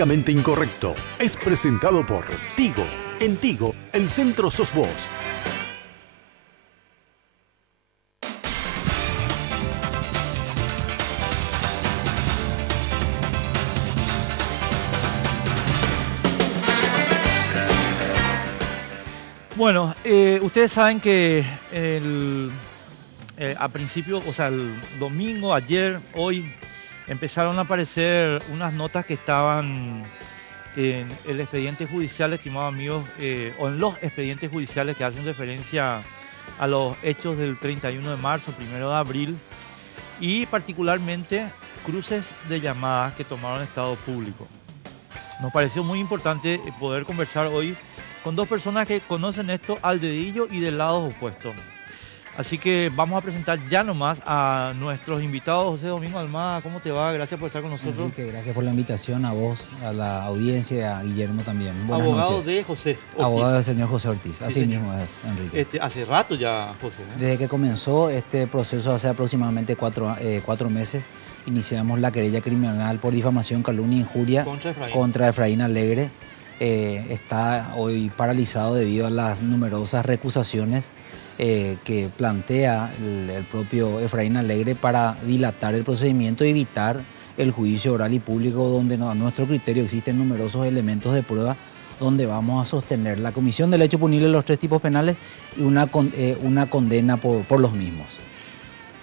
Políticamente Incorrecto es presentado por Tigo. En Tigo, el centro sos vos. Bueno, ustedes saben que a principio, o sea, el domingo, ayer, hoy, empezaron a aparecer unas notas que estaban en el expediente judicial, estimados amigos, o en los expedientes judiciales que hacen referencia a los hechos del 31 de marzo, 1 de abril, y particularmente cruces de llamadas que tomaron estado público. Nos pareció muy importante poder conversar hoy con dos personas que conocen esto al dedillo y de lados opuestos. Así que vamos a presentar ya nomás a nuestros invitados. José Domingo Almada, ¿cómo te va? Gracias por estar con nosotros. Enrique, gracias por la invitación, a vos, a la audiencia, a Guillermo también. Buenas Abogado noches. de José Ortiz. Abogado del señor José Ortiz, Sí, así señor. mismo es, Enrique. Hace rato ya, José. Desde que comenzó este proceso hace aproximadamente cuatro meses, iniciamos la querella criminal por difamación, calumnia e injuria contra Efraín Alegre. Está hoy paralizado debido a las numerosas recusaciones que plantea el propio Efraín Alegre para dilatar el procedimiento y evitar el juicio oral y público, donde a nuestro criterio existen numerosos elementos de prueba donde vamos a sostener la comisión del hecho punible de los 3 tipos penales y una condena por los mismos.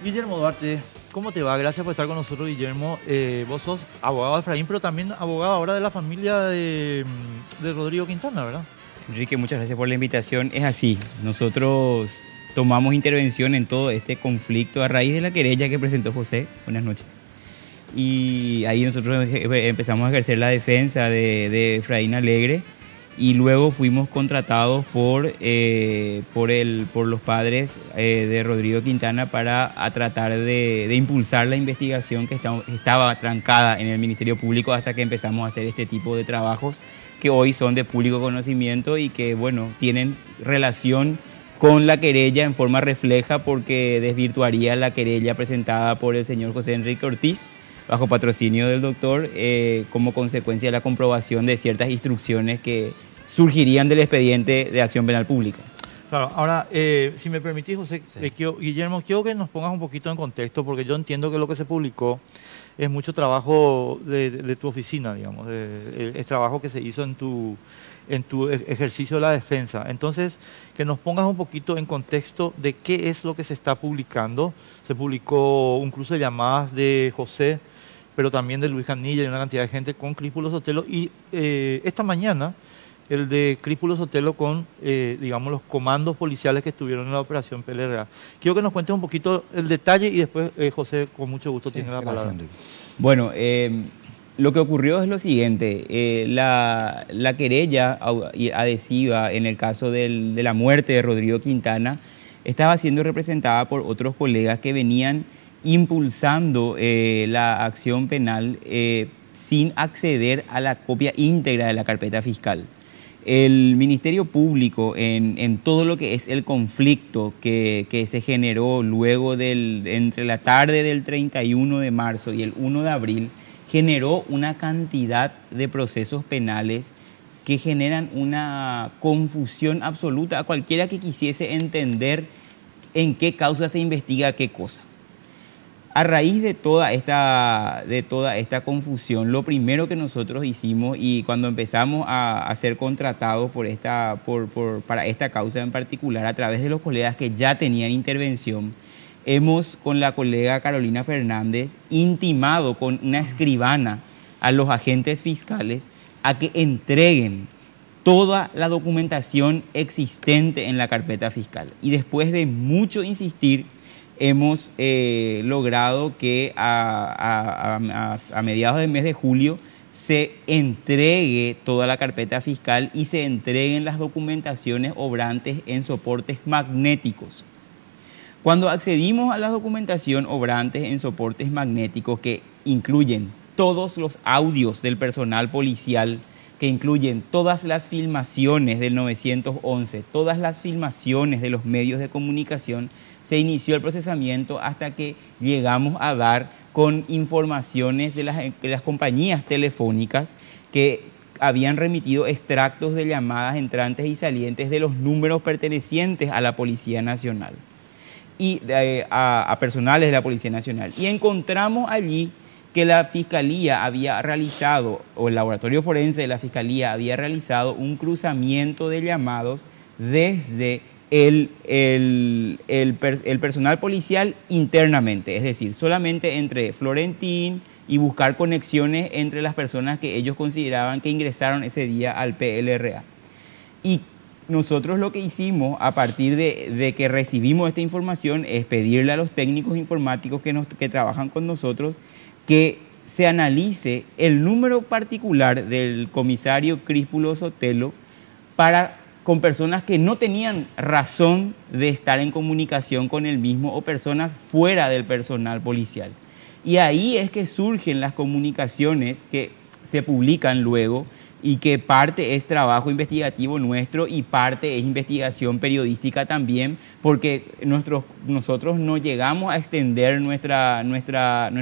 Guillermo Duarte, ¿cómo te va? Gracias por estar con nosotros, Guillermo. Vos sos abogado de Efraín, pero también abogado ahora de la familia de Rodrigo Quintana, ¿verdad? Enrique, muchas gracias por la invitación. Es así, nosotros tomamos intervención en todo este conflicto a raíz de la querella que presentó José. Buenas noches. Y ahí nosotros empezamos a ejercer la defensa de Efraín Alegre y luego fuimos contratados por los padres de Rodrigo Quintana para tratar de impulsar la investigación que estaba trancada en el Ministerio Público hasta que empezamos a hacer este tipo de trabajos que hoy son de público conocimiento y que, bueno, tienen relación con la querella en forma refleja porque desvirtuaría la querella presentada por el señor José Enrique Ortiz bajo patrocinio del doctor como consecuencia de la comprobación de ciertas instrucciones que surgirían del expediente de acción penal pública. Claro, ahora, si me permitís, José, Sí. Guillermo, quiero que nos pongas un poquito en contexto, porque yo entiendo que lo que se publicó es mucho trabajo de tu oficina, digamos, es trabajo que se hizo en tu ejercicio de la defensa. Entonces, que nos pongas un poquito en contexto de qué es lo que se está publicando. Se publicó un cruce de llamadas de José, pero también de Luis Canilla y una cantidad de gente con Críspulo Sotelo, y esta mañana el de Críspulo Sotelo con, digamos, los comandos policiales que estuvieron en la operación PLRA. Quiero que nos cuentes un poquito el detalle y después José, con mucho gusto, tiene la palabra. Enrique. Bueno, lo que ocurrió es lo siguiente, la querella adhesiva en el caso de la muerte de Rodrigo Quintana estaba siendo representada por otros colegas que venían impulsando la acción penal sin acceder a la copia íntegra de la carpeta fiscal. El Ministerio Público, en todo lo que es el conflicto que se generó luego entre la tarde del 31 de marzo y el 1 de abril, generó una cantidad de procesos penales que generan una confusión absoluta a cualquiera que quisiese entender en qué causa se investiga qué cosa. A raíz de toda esta confusión, lo primero que nosotros hicimos y cuando empezamos a ser contratados para esta causa en particular, a través de los colegas que ya tenían intervención, hemos con la colega Carolina Fernández intimado con una escribana a los agentes fiscales a que entreguen toda la documentación existente en la carpeta fiscal. Y después de mucho insistir, hemos logrado que a mediados del mes de julio se entregue toda la carpeta fiscal y se entreguen las documentaciones obrantes en soportes magnéticos. Cuando accedimos a la documentación obrantes en soportes magnéticos que incluyen todos los audios del personal policial, que incluyen todas las filmaciones del 911, todas las filmaciones de los medios de comunicación, se inició el procesamiento hasta que llegamos a dar con informaciones de las compañías telefónicas que habían remitido extractos de llamadas entrantes y salientes de los números pertenecientes a la Policía Nacional y a personales de la Policía Nacional. Y encontramos allí que la Fiscalía había realizado, o el laboratorio forense de la Fiscalía había realizado un cruzamiento de llamados desde el personal policial internamente, es decir, solamente entre Florentín y buscar conexiones entre las personas que ellos consideraban que ingresaron ese día al PLRA. Y nosotros lo que hicimos a partir de que recibimos esta información es pedirle a los técnicos informáticos que trabajan con nosotros que se analice el número particular del comisario Críspulo Sotelo con personas que no tenían razón de estar en comunicación con el mismo o personas fuera del personal policial. Y ahí es que surgen las comunicaciones que se publican luego y que parte es trabajo investigativo nuestro y parte es investigación periodística también, porque nosotros no llegamos a extender nuestra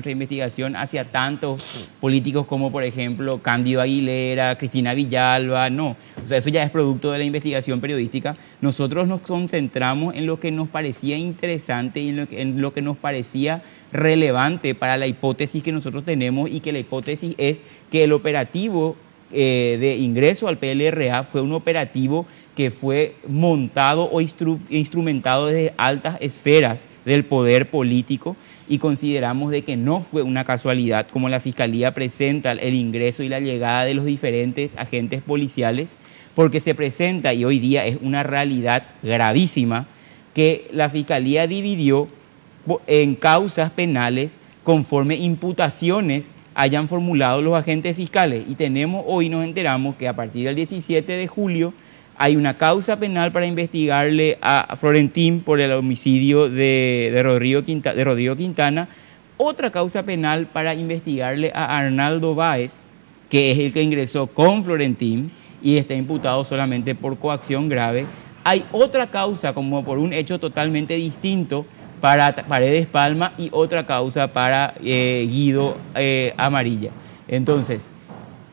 investigación hacia tantos políticos como, por ejemplo, Cándido Aguilera, Cristina Villalba, no. O sea, eso ya es producto de la investigación periodística. Nosotros nos concentramos en lo que nos parecía interesante y en lo que nos parecía relevante para la hipótesis que nosotros tenemos, y que la hipótesis es que el operativo de ingreso al PLRA fue un operativo que fue montado o instrumentado desde altas esferas del poder político, y consideramos de que no fue una casualidad como la Fiscalía presenta el ingreso y la llegada de los diferentes agentes policiales, porque se presenta, y hoy día es una realidad gravísima, que la Fiscalía dividió en causas penales conforme imputaciones hayan formulado los agentes fiscales. Y hoy nos enteramos que a partir del 17 de julio hay una causa penal para investigarle a Florentín por el homicidio de Rodrigo Quintana, otra causa penal para investigarle a Arnaldo Báez, que es el que ingresó con Florentín y está imputado solamente por coacción grave. Hay otra causa como por un hecho totalmente distinto para Paredes Palma y otra causa para Guido Amarilla. Entonces,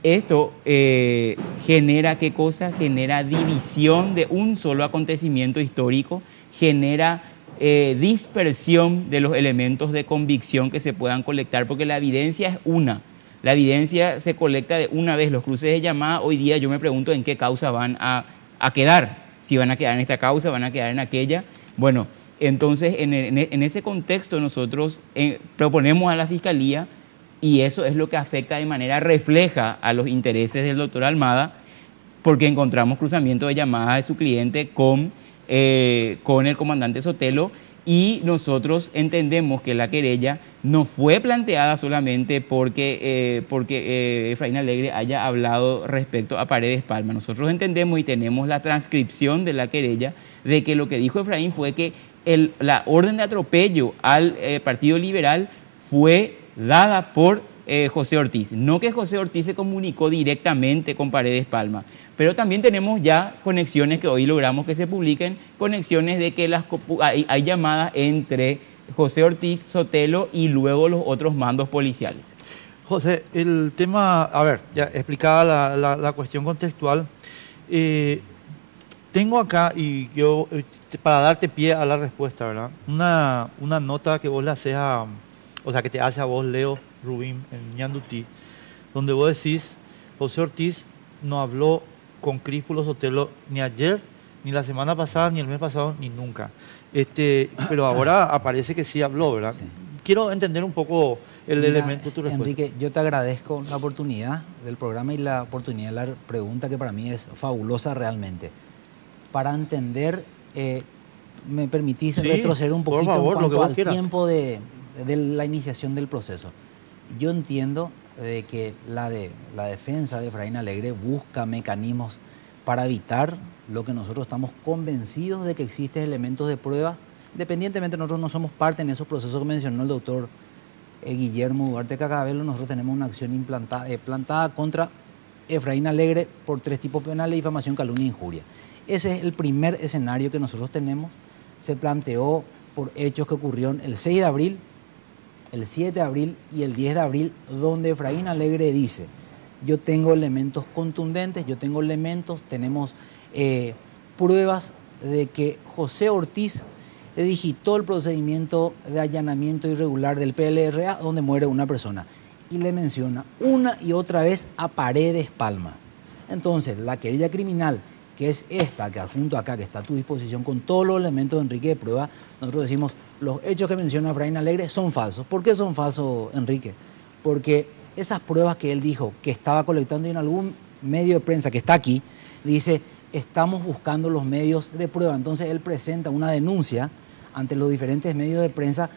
esto genera ¿qué cosa? Genera división de un solo acontecimiento histórico, genera dispersión de los elementos de convicción que se puedan colectar, porque la evidencia es una. La evidencia se colecta de una vez. Los cruces de llamada, hoy día yo me pregunto en qué causa van a quedar. Si van a quedar en esta causa, van a quedar en aquella. Bueno, entonces en ese contexto nosotros proponemos a la Fiscalía, y eso es lo que afecta de manera refleja a los intereses del doctor Almada, porque encontramos cruzamiento de llamadas de su cliente con el comandante Sotelo, y nosotros entendemos que la querella no fue planteada solamente porque Efraín Alegre haya hablado respecto a Paredes Palma. Nosotros entendemos y tenemos la transcripción de la querella de que lo que dijo Efraín fue que la orden de atropello al Partido Liberal fue dada por José Ortiz. No que José Ortiz se comunicó directamente con Paredes Palma, pero también tenemos ya conexiones que hoy logramos que se publiquen, conexiones de que hay llamadas entre José Ortiz, Sotelo y luego los otros mandos policiales. José, el tema, a ver, ya explicaba la cuestión contextual. Tengo acá, y yo, para darte pie a la respuesta, ¿verdad? Una nota que vos le haces que te hace a vos, Leo Rubín, en Ñandutí, donde vos decís, José Ortiz no habló con Críspulo Sotelo ni ayer, ni la semana pasada, ni el mes pasado, ni nunca. Pero ahora aparece que sí habló, ¿verdad? Sí. Quiero entender un poco el elemento de tu respuesta. Enrique, yo te agradezco la oportunidad del programa y la oportunidad de la pregunta, que para mí es fabulosa realmente. Para entender, me permitís retroceder un poquito, por favor, en cuanto al tiempo de la iniciación del proceso. Yo entiendo que la defensa de Efraín Alegre busca mecanismos para evitar lo que nosotros estamos convencidos de que existen elementos de pruebas. Independientemente, nosotros no somos parte en esos procesos que mencionó el doctor Guillermo Duarte Cacabello. Nosotros tenemos una acción plantada contra Efraín Alegre por 3 tipos penales: difamación, calumnia e injuria. Ese es el primer escenario que nosotros tenemos. Se planteó por hechos que ocurrieron el 6 de abril, el 7 de abril y el 10 de abril, donde Efraín Alegre dice: yo tengo elementos contundentes, tenemos pruebas de que José Ortiz digitó el procedimiento de allanamiento irregular del PLRA donde muere una persona. Y le menciona una y otra vez a Paredes Palma. Entonces, la querella criminal, que es esta, que adjunto acá, que está a tu disposición con todos los elementos de Enrique de prueba, nosotros decimos, los hechos que menciona Efraín Alegre son falsos. ¿Por qué son falsos, Enrique? Porque esas pruebas que él dijo que estaba colectando en algún medio de prensa que está aquí, dice, estamos buscando los medios de prueba. Entonces, él presenta una denuncia ante los diferentes medios de prensa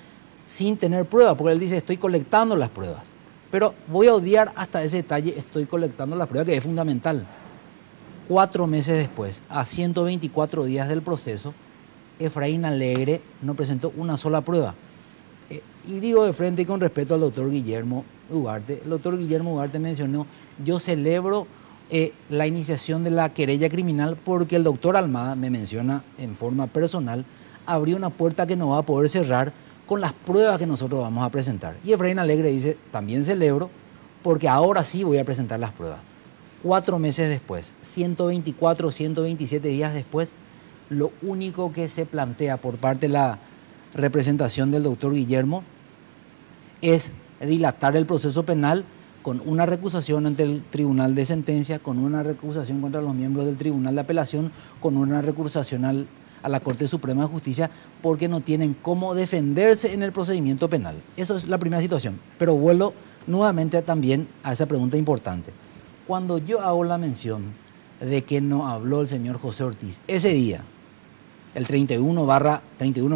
sin tener prueba, porque él dice, estoy colectando las pruebas. Pero voy a odiar hasta ese detalle, estoy colectando las pruebas, que es fundamental. 4 meses después, a 124 días del proceso, Efraín Alegre no presentó una sola prueba. Y digo de frente y con respeto al doctor Guillermo Duarte. El doctor Guillermo Duarte mencionó, yo celebro la iniciación de la querella criminal porque el doctor Almada, me menciona en forma personal, abrió una puerta que no va a poder cerrar con las pruebas que nosotros vamos a presentar. Y Efraín Alegre dice, también celebro porque ahora sí voy a presentar las pruebas. 4 meses después, 124, 127 días después, lo único que se plantea por parte de la representación del doctor Guillermo es dilatar el proceso penal con una recusación ante el Tribunal de Sentencia, con una recusación contra los miembros del Tribunal de Apelación, con una recusación a la Corte Suprema de Justicia, porque no tienen cómo defenderse en el procedimiento penal. Esa es la primera situación. Pero vuelvo nuevamente también a esa pregunta importante. Cuando yo hago la mención de que no habló el señor José Ortiz, ese día, el 31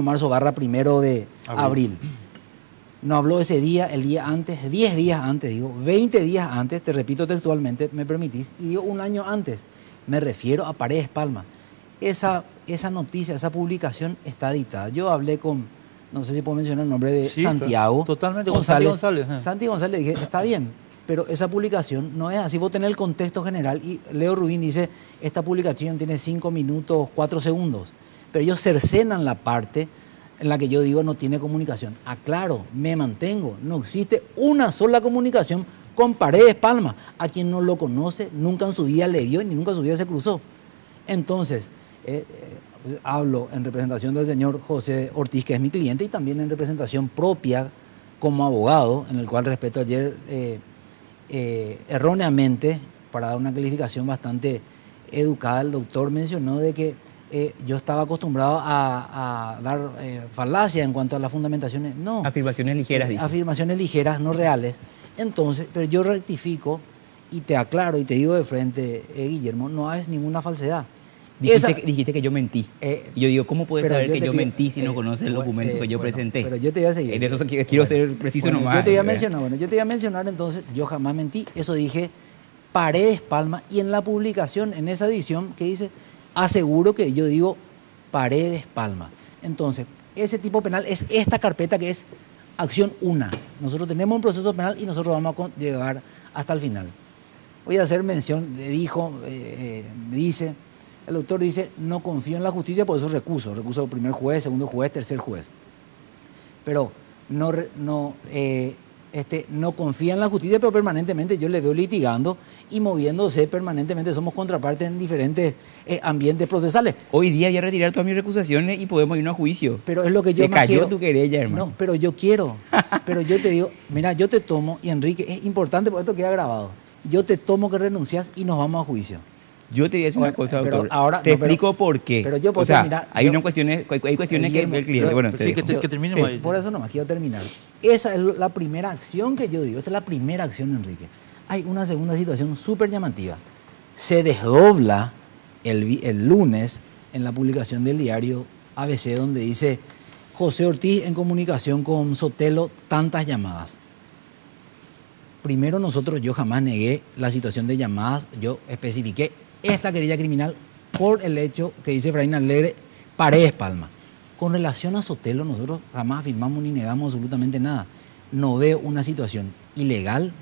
marzo barra 1 de abril, no habló ese día, el día antes, 10 días antes, digo, 20 días antes, te repito textualmente, me permitís, y digo un año antes, me refiero a Paredes Palma. Esa noticia, esa publicación está editada. Yo hablé con, no sé si puedo mencionar el nombre de Santiago. Totalmente, González. González. Santi González, dije, está bien, pero esa publicación no es así. Vos tenés el contexto general y Leo Rubín dice, esta publicación tiene 5 minutos, 4 segundos. Pero ellos cercenan la parte en la que yo digo no tiene comunicación. Aclaro, me mantengo, no existe una sola comunicación con Paredes Palma. A quien no lo conoce, nunca en su vida le vio ni nunca en su vida se cruzó. Entonces, hablo en representación del señor José Ortiz, que es mi cliente, y también en representación propia como abogado, en el cual respeto ayer erróneamente, para dar una calificación bastante educada, el doctor mencionó de que yo estaba acostumbrado a dar falacia en cuanto a las fundamentaciones. No. Afirmaciones ligeras, dice. Afirmaciones ligeras, no reales. Entonces, pero yo rectifico y te aclaro y te digo de frente, Guillermo, no es ninguna falsedad. Dijiste que yo mentí. Yo digo, ¿cómo puedes saber que yo mentí si no conoces el documento que yo presenté? Pero yo te voy a seguir. En eso quiero ser preciso nomás. Yo te voy a mencionar entonces, yo jamás mentí. Eso dije Paredes Palma, y en la publicación, en esa edición que dice, aseguro que yo digo Paredes Palma. Entonces, ese tipo penal es esta carpeta que es acción 1. Nosotros tenemos un proceso penal y nosotros vamos a llegar hasta el final. Voy a hacer mención, dice, el doctor dice, no confío en la justicia, por eso recuso primer juez, segundo juez, tercer juez. Pero no confía en la justicia, pero permanentemente yo le veo litigando y moviéndose permanentemente. Somos contrapartes en diferentes ambientes procesales. Hoy día voy a retirar todas mis recusaciones y podemos irnos a juicio. Pero es lo que yo más quiero. Se cayó tu querella, hermano. No, pero yo quiero. Pero yo te digo, mira, yo te tomo, y Enrique, es importante porque esto queda grabado. Yo te tomo que renuncias y nos vamos a juicio. Yo te voy a decir una cosa, doctor. Ahora, te explico por qué. Pero yo puedo terminar. Hay cuestiones que el cliente. Bueno, sí, que terminemos ahí. Por eso nomás quiero terminar. Esa es la primera acción que yo digo. Esta es la primera acción, Enrique. Hay una segunda situación súper llamativa. Se desdobla el lunes en la publicación del diario ABC, donde dice José Ortiz en comunicación con Sotelo, tantas llamadas. Primero yo jamás negué la situación de llamadas. Yo especifiqué esta querella criminal por el hecho que dice Efraín Alegre, Paredes Palma. Con relación a Sotelo, nosotros jamás afirmamos ni negamos absolutamente nada. No veo una situación ilegal,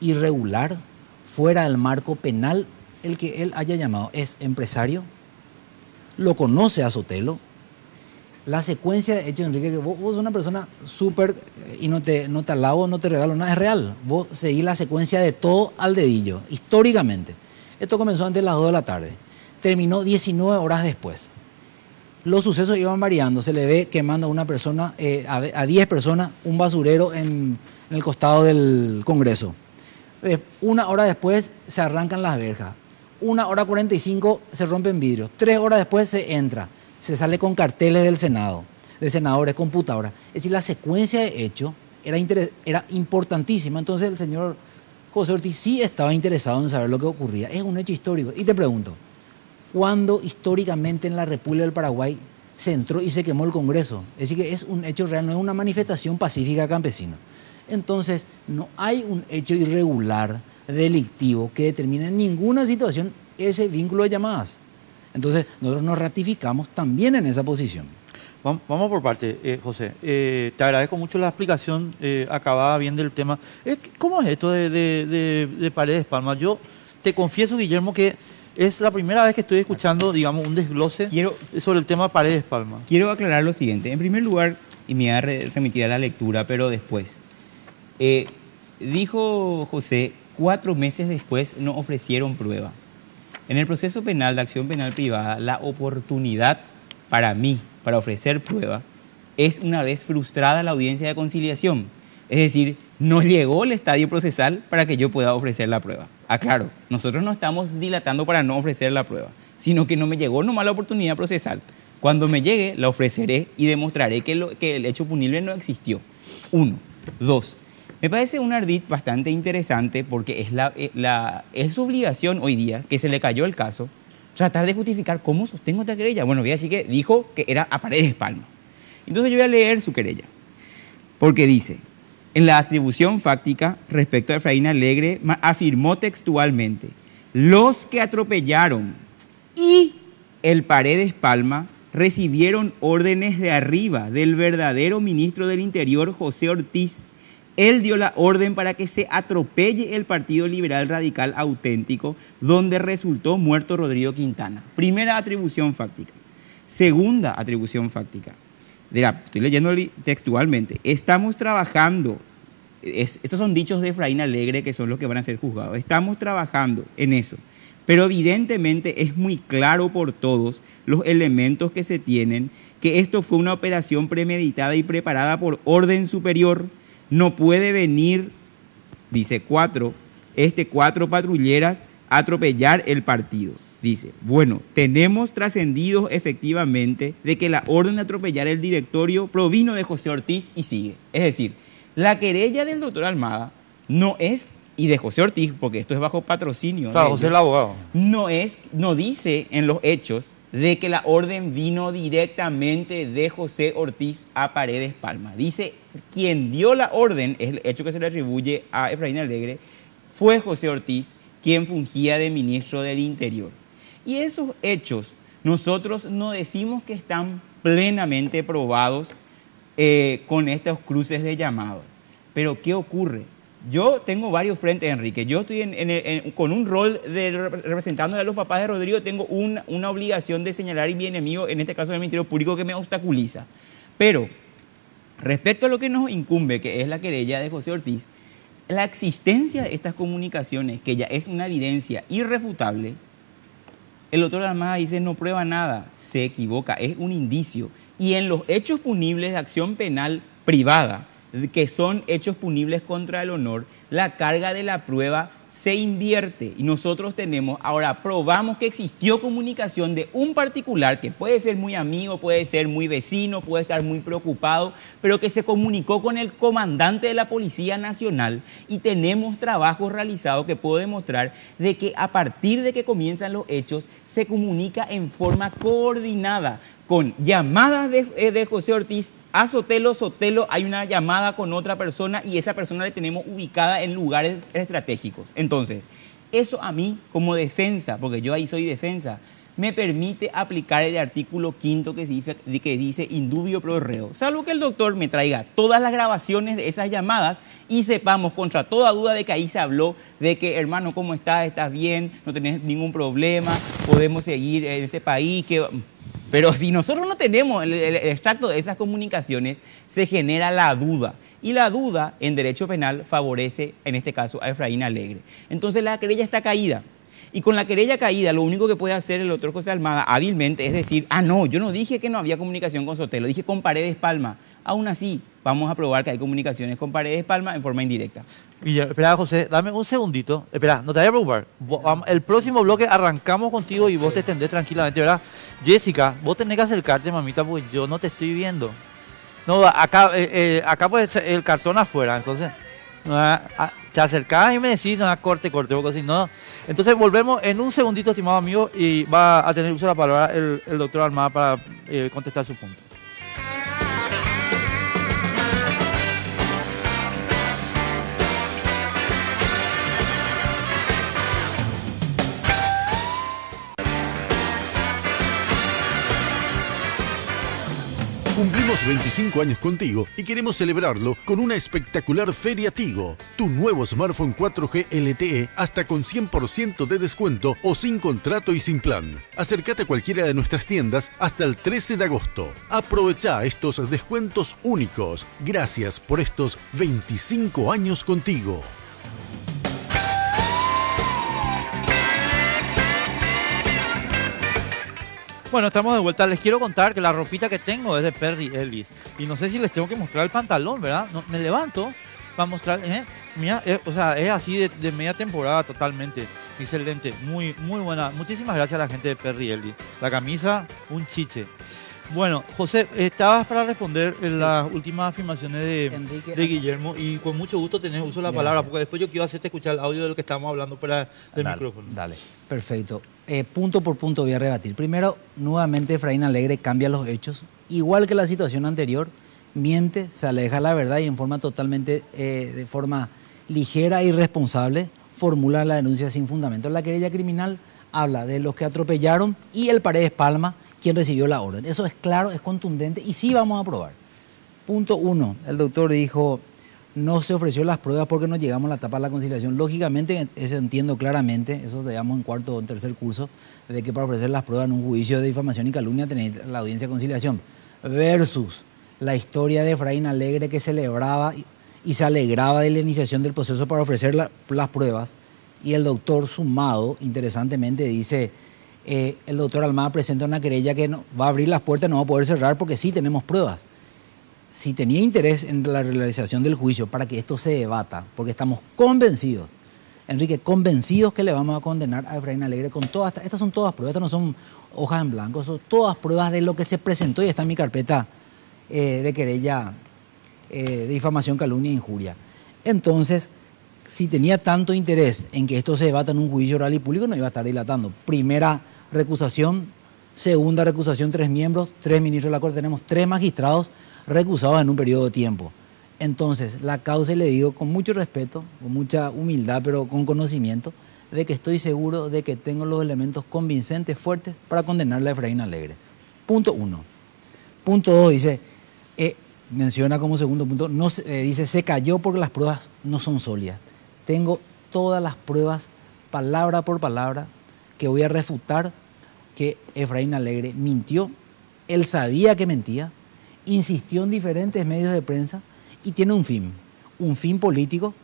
irregular, fuera del marco penal. El que él haya llamado es empresario, lo conoce a Sotelo, La secuencia de hechos, Enrique, que vos sos una persona súper, y no te alabo, no te regalo nada, es real. Vos seguís la secuencia de todo al dedillo, históricamente. Esto comenzó antes de las 2 de la tarde, terminó 19 horas después. Los sucesos iban variando, se le ve quemando a una persona, a 10 personas, un basurero en el costado del Congreso. Una hora después se arrancan las verjas, 1:45 se rompen vidrios, 3 horas después se entra. Se sale con carteles del Senado, de senadores, computadoras. Es decir, la secuencia de hechos era importantísima. Entonces el señor José Ortiz sí estaba interesado en saber lo que ocurría. Es un hecho histórico. Y te pregunto, ¿cuándo históricamente en la República del Paraguay se entró y se quemó el Congreso? Es decir, que es un hecho real, no es una manifestación pacífica campesina. Entonces, no hay un hecho irregular, delictivo, que determine en ninguna situación ese vínculo de llamadas. Entonces, nosotros nos ratificamos también en esa posición. Vamos por parte, José. Te agradezco mucho la explicación acabada bien del tema. ¿Cómo es esto de Paredes Palma? Yo te confieso, Guillermo, que es la primera vez que estoy escuchando, digamos, un desglose sobre el tema Paredes Palma. Quiero aclarar lo siguiente. En primer lugar, y me voy a remitir a la lectura, pero después. Dijo José, 4 meses después no ofrecieron prueba. En el proceso penal de acción penal privada, la oportunidad para mí, para ofrecer prueba, es una vez frustrada la audiencia de conciliación. Es decir, no llegó el estadio procesal para que yo pueda ofrecer la prueba. Aclaro, nosotros no estamos dilatando para no ofrecer la prueba, sino que no me llegó nomás la oportunidad procesal. Cuando me llegue, la ofreceré y demostraré que el hecho punible no existió. 1. 2. Me parece un ardid bastante interesante porque es su obligación hoy día, que se le cayó el caso, tratar de justificar cómo sostengo esta querella. Bueno, voy a decir que dijo que era a Paredes Palma. Entonces yo voy a leer su querella, porque dice, en la atribución fáctica respecto a Efraín Alegre, afirmó textualmente, los que atropellaron y el Paredes Palma recibieron órdenes de arriba del verdadero ministro del Interior, José Ortiz. Él dio la orden para que se atropelle el Partido Liberal Radical Auténtico, donde resultó muerto Rodrigo Quintana. Primera atribución fáctica. Segunda atribución fáctica. Estoy leyendo textualmente. Estamos trabajando, estos son dichos de Efraín Alegre, que son los que van a ser juzgados. Estamos trabajando en eso. Pero evidentemente es muy claro por todos los elementos que se tienen que esto fue una operación premeditada y preparada por orden superior. No puede venir, dice 4 patrulleras a atropellar el partido. Dice, bueno, tenemos trascendido efectivamente de que la orden de atropellar el directorio provino de José Ortiz y sigue. Es decir, la querella del doctor Almada no es, y de José Ortiz, porque esto es bajo patrocinio. Claro, José el abogado. No dice en los hechos de que la orden vino directamente de José Ortiz a Paredes Palma. Dice, quien dio la orden, es el hecho que se le atribuye a Efraín Alegre, fue José Ortiz, quien fungía de ministro del Interior. Y esos hechos, nosotros no decimos que están plenamente probados con estos cruces de llamados. Pero ¿qué ocurre? Yo tengo varios frentes, Enrique. Yo estoy con un rol de representando a los papás de Rodrigo, tengo una obligación de señalar y mi enemigo, en este caso el Ministerio Público, que me obstaculiza. Pero respecto a lo que nos incumbe, que es la querella de José Ortiz, la existencia de estas comunicaciones, que ya es una evidencia irrefutable, el doctor Almada dice no prueba nada, se equivoca, es un indicio. Y en los hechos punibles de acción penal privada, que son hechos punibles contra el honor, la carga de la prueba se invierte y nosotros ahora probamos que existió comunicación de un particular que puede ser muy amigo, puede ser muy vecino, puede estar muy preocupado, pero que se comunicó con el comandante de la Policía Nacional y tenemos trabajos realizados que puedo demostrar de que a partir de que comienzan los hechos se comunica en forma coordinada con llamadas de José Ortiz a Sotelo. Sotelo hay una llamada con otra persona y esa persona la tenemos ubicada en lugares estratégicos. Entonces, eso a mí como defensa, porque yo ahí soy defensa, me permite aplicar el artículo 5 que dice indubio pro reo. Salvo que el doctor me traiga todas las grabaciones de esas llamadas y sepamos contra toda duda de que ahí se habló de que, hermano, ¿cómo estás? ¿Estás bien? ¿No tenés ningún problema? ¿Podemos seguir en este país? Pero si nosotros no tenemos el extracto de esas comunicaciones, se genera la duda. Y la duda en derecho penal favorece, en este caso, a Efraín Alegre. Entonces la querella está caída. Y con la querella caída, lo único que puede hacer el doctor José Almada hábilmente es decir, no, yo no dije que no había comunicación con Sotelo, dije con Paredes Palma. Aún así, vamos a probar que hay comunicaciones con Paredes Palma en forma indirecta. Espera, José, dame un segundito. Espera, no te vayas a preocupar. El próximo bloque arrancamos contigo y vos te extendés tranquilamente, ¿verdad? Jessica, vos tenés que acercarte, mamita, porque yo no te estoy viendo. No, acá pues el cartón afuera, entonces te acercás y me decís, corte, porque si no. Entonces volvemos en un segundito, estimado amigo, y va a tener uso de la palabra el doctor Almada para contestar su punto. Cumplimos 25 años contigo y queremos celebrarlo con una espectacular Feria Tigo. Tu nuevo smartphone 4G LTE hasta con 100% de descuento o sin contrato y sin plan. Acércate a cualquiera de nuestras tiendas hasta el 13 de agosto. Aprovecha estos descuentos únicos. Gracias por estos 25 años contigo. Bueno, estamos de vuelta. Les quiero contar que la ropita que tengo es de Perry Ellis. Y no sé si les tengo que mostrar el pantalón, ¿verdad? No, me levanto para mostrar. Mira, o sea, es así de media temporada totalmente. Excelente, muy buena. Muchísimas gracias a la gente de Perry Ellis. La camisa, un chiche. Bueno, José, estabas para responder en las últimas afirmaciones de Guillermo y con mucho gusto tenés uso de la palabra, porque después yo quiero hacerte escuchar el audio de lo que estamos hablando fuera del micrófono. Dale, perfecto. Punto por punto voy a rebatir. Primero, nuevamente Efraín Alegre cambia los hechos, igual que la situación anterior, miente, se aleja de la verdad y en forma totalmente, de forma ligera e irresponsable, formula la denuncia sin fundamento. La querella criminal habla de los que atropellaron y el Paredes Palma, quien recibió la orden. Eso es claro, es contundente y sí vamos a probar. Punto 1, el doctor dijo, no se ofreció las pruebas porque no llegamos a la etapa de la conciliación. Lógicamente, eso entiendo claramente, eso digamos en cuarto o en tercer curso, de que para ofrecer las pruebas en un juicio de difamación y calumnia tenéis la audiencia de conciliación. Versus la historia de Efraín Alegre que celebraba y se alegraba de la iniciación del proceso para ofrecer las pruebas. Y el doctor Sumado, interesantemente, dice... el doctor Almada presenta una querella que no, va a abrir las puertas, no va a poder cerrar porque sí tenemos pruebas. Si tenía interés en la realización del juicio para que esto se debata, porque estamos convencidos, Enrique, convencidos que le vamos a condenar a Efraín Alegre con todas, estas son todas pruebas, estas no son hojas en blanco, son todas pruebas de lo que se presentó y está en mi carpeta de querella de difamación, calumnia e injuria. Entonces, si tenía tanto interés en que esto se debata en un juicio oral y público, no iba a estar dilatando. Primera recusación, segunda recusación, 3 miembros, 3 ministros de la Corte, tenemos 3 magistrados recusados en un periodo de tiempo. Entonces, la causa, le digo con mucho respeto, con mucha humildad, pero con conocimiento, de que estoy seguro de que tengo los elementos convincentes, fuertes, para condenarle a Efraín Alegre. Punto 1. Punto 2, dice, menciona como segundo punto, dice, se cayó porque las pruebas no son sólidas. Tengo todas las pruebas, palabra por palabra, que voy a refutar que Efraín Alegre mintió. Él sabía que mentía, insistió en diferentes medios de prensa y tiene un fin político,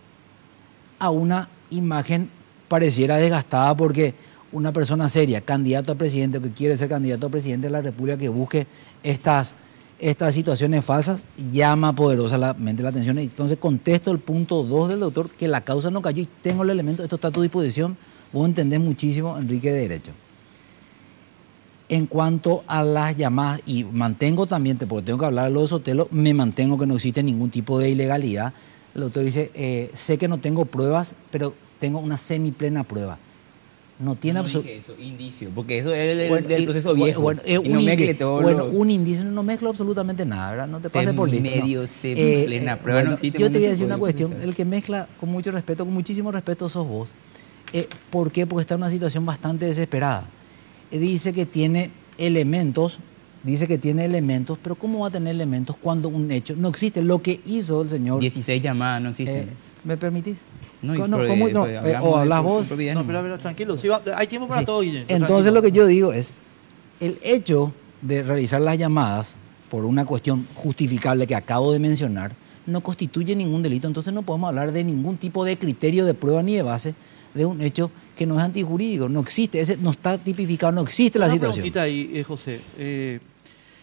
a una imagen pareciera desgastada porque una persona seria, candidato a presidente o que quiere ser candidato a presidente de la República, que busque estas situaciones falsas, llama poderosamente la atención. Entonces contesto el punto 2 del doctor, que la causa no cayó y tengo el elemento, esto está a tu disposición, vos entendés muchísimo, Enrique, de derecho. En cuanto a las llamadas, y mantengo también, porque tengo que hablar de lo de Sotelo, me mantengo que no existe ningún tipo de ilegalidad. El doctor dice, sé que no tengo pruebas, pero tengo una semiplena prueba. No tiene eso, indicio, porque eso es del proceso viejo. Un indicio, no mezclo absolutamente nada, ¿verdad? No te pases por listo. Medio, plena prueba, no existe. Yo te voy a decir una cuestión, el que mezcla con mucho respeto, con muchísimo respeto, sos vos. ¿Por qué? Porque está en una situación bastante desesperada. Dice que tiene elementos, pero ¿cómo va a tener elementos cuando un hecho no existe? Lo que hizo el señor... 16 llamadas no existen. ¿Me permitís? No, o hablas vos. No, pero tranquilo, sí, hay tiempo para todo, Guillermo. Entonces lo que yo digo es, el hecho de realizar las llamadas por una cuestión justificable que acabo de mencionar, no constituye ningún delito. Entonces no podemos hablar de ningún tipo de criterio de prueba ni de base de un hecho que no es antijurídico. No existe, ese no está tipificado, no existe la situación. Una preguntita ahí, José.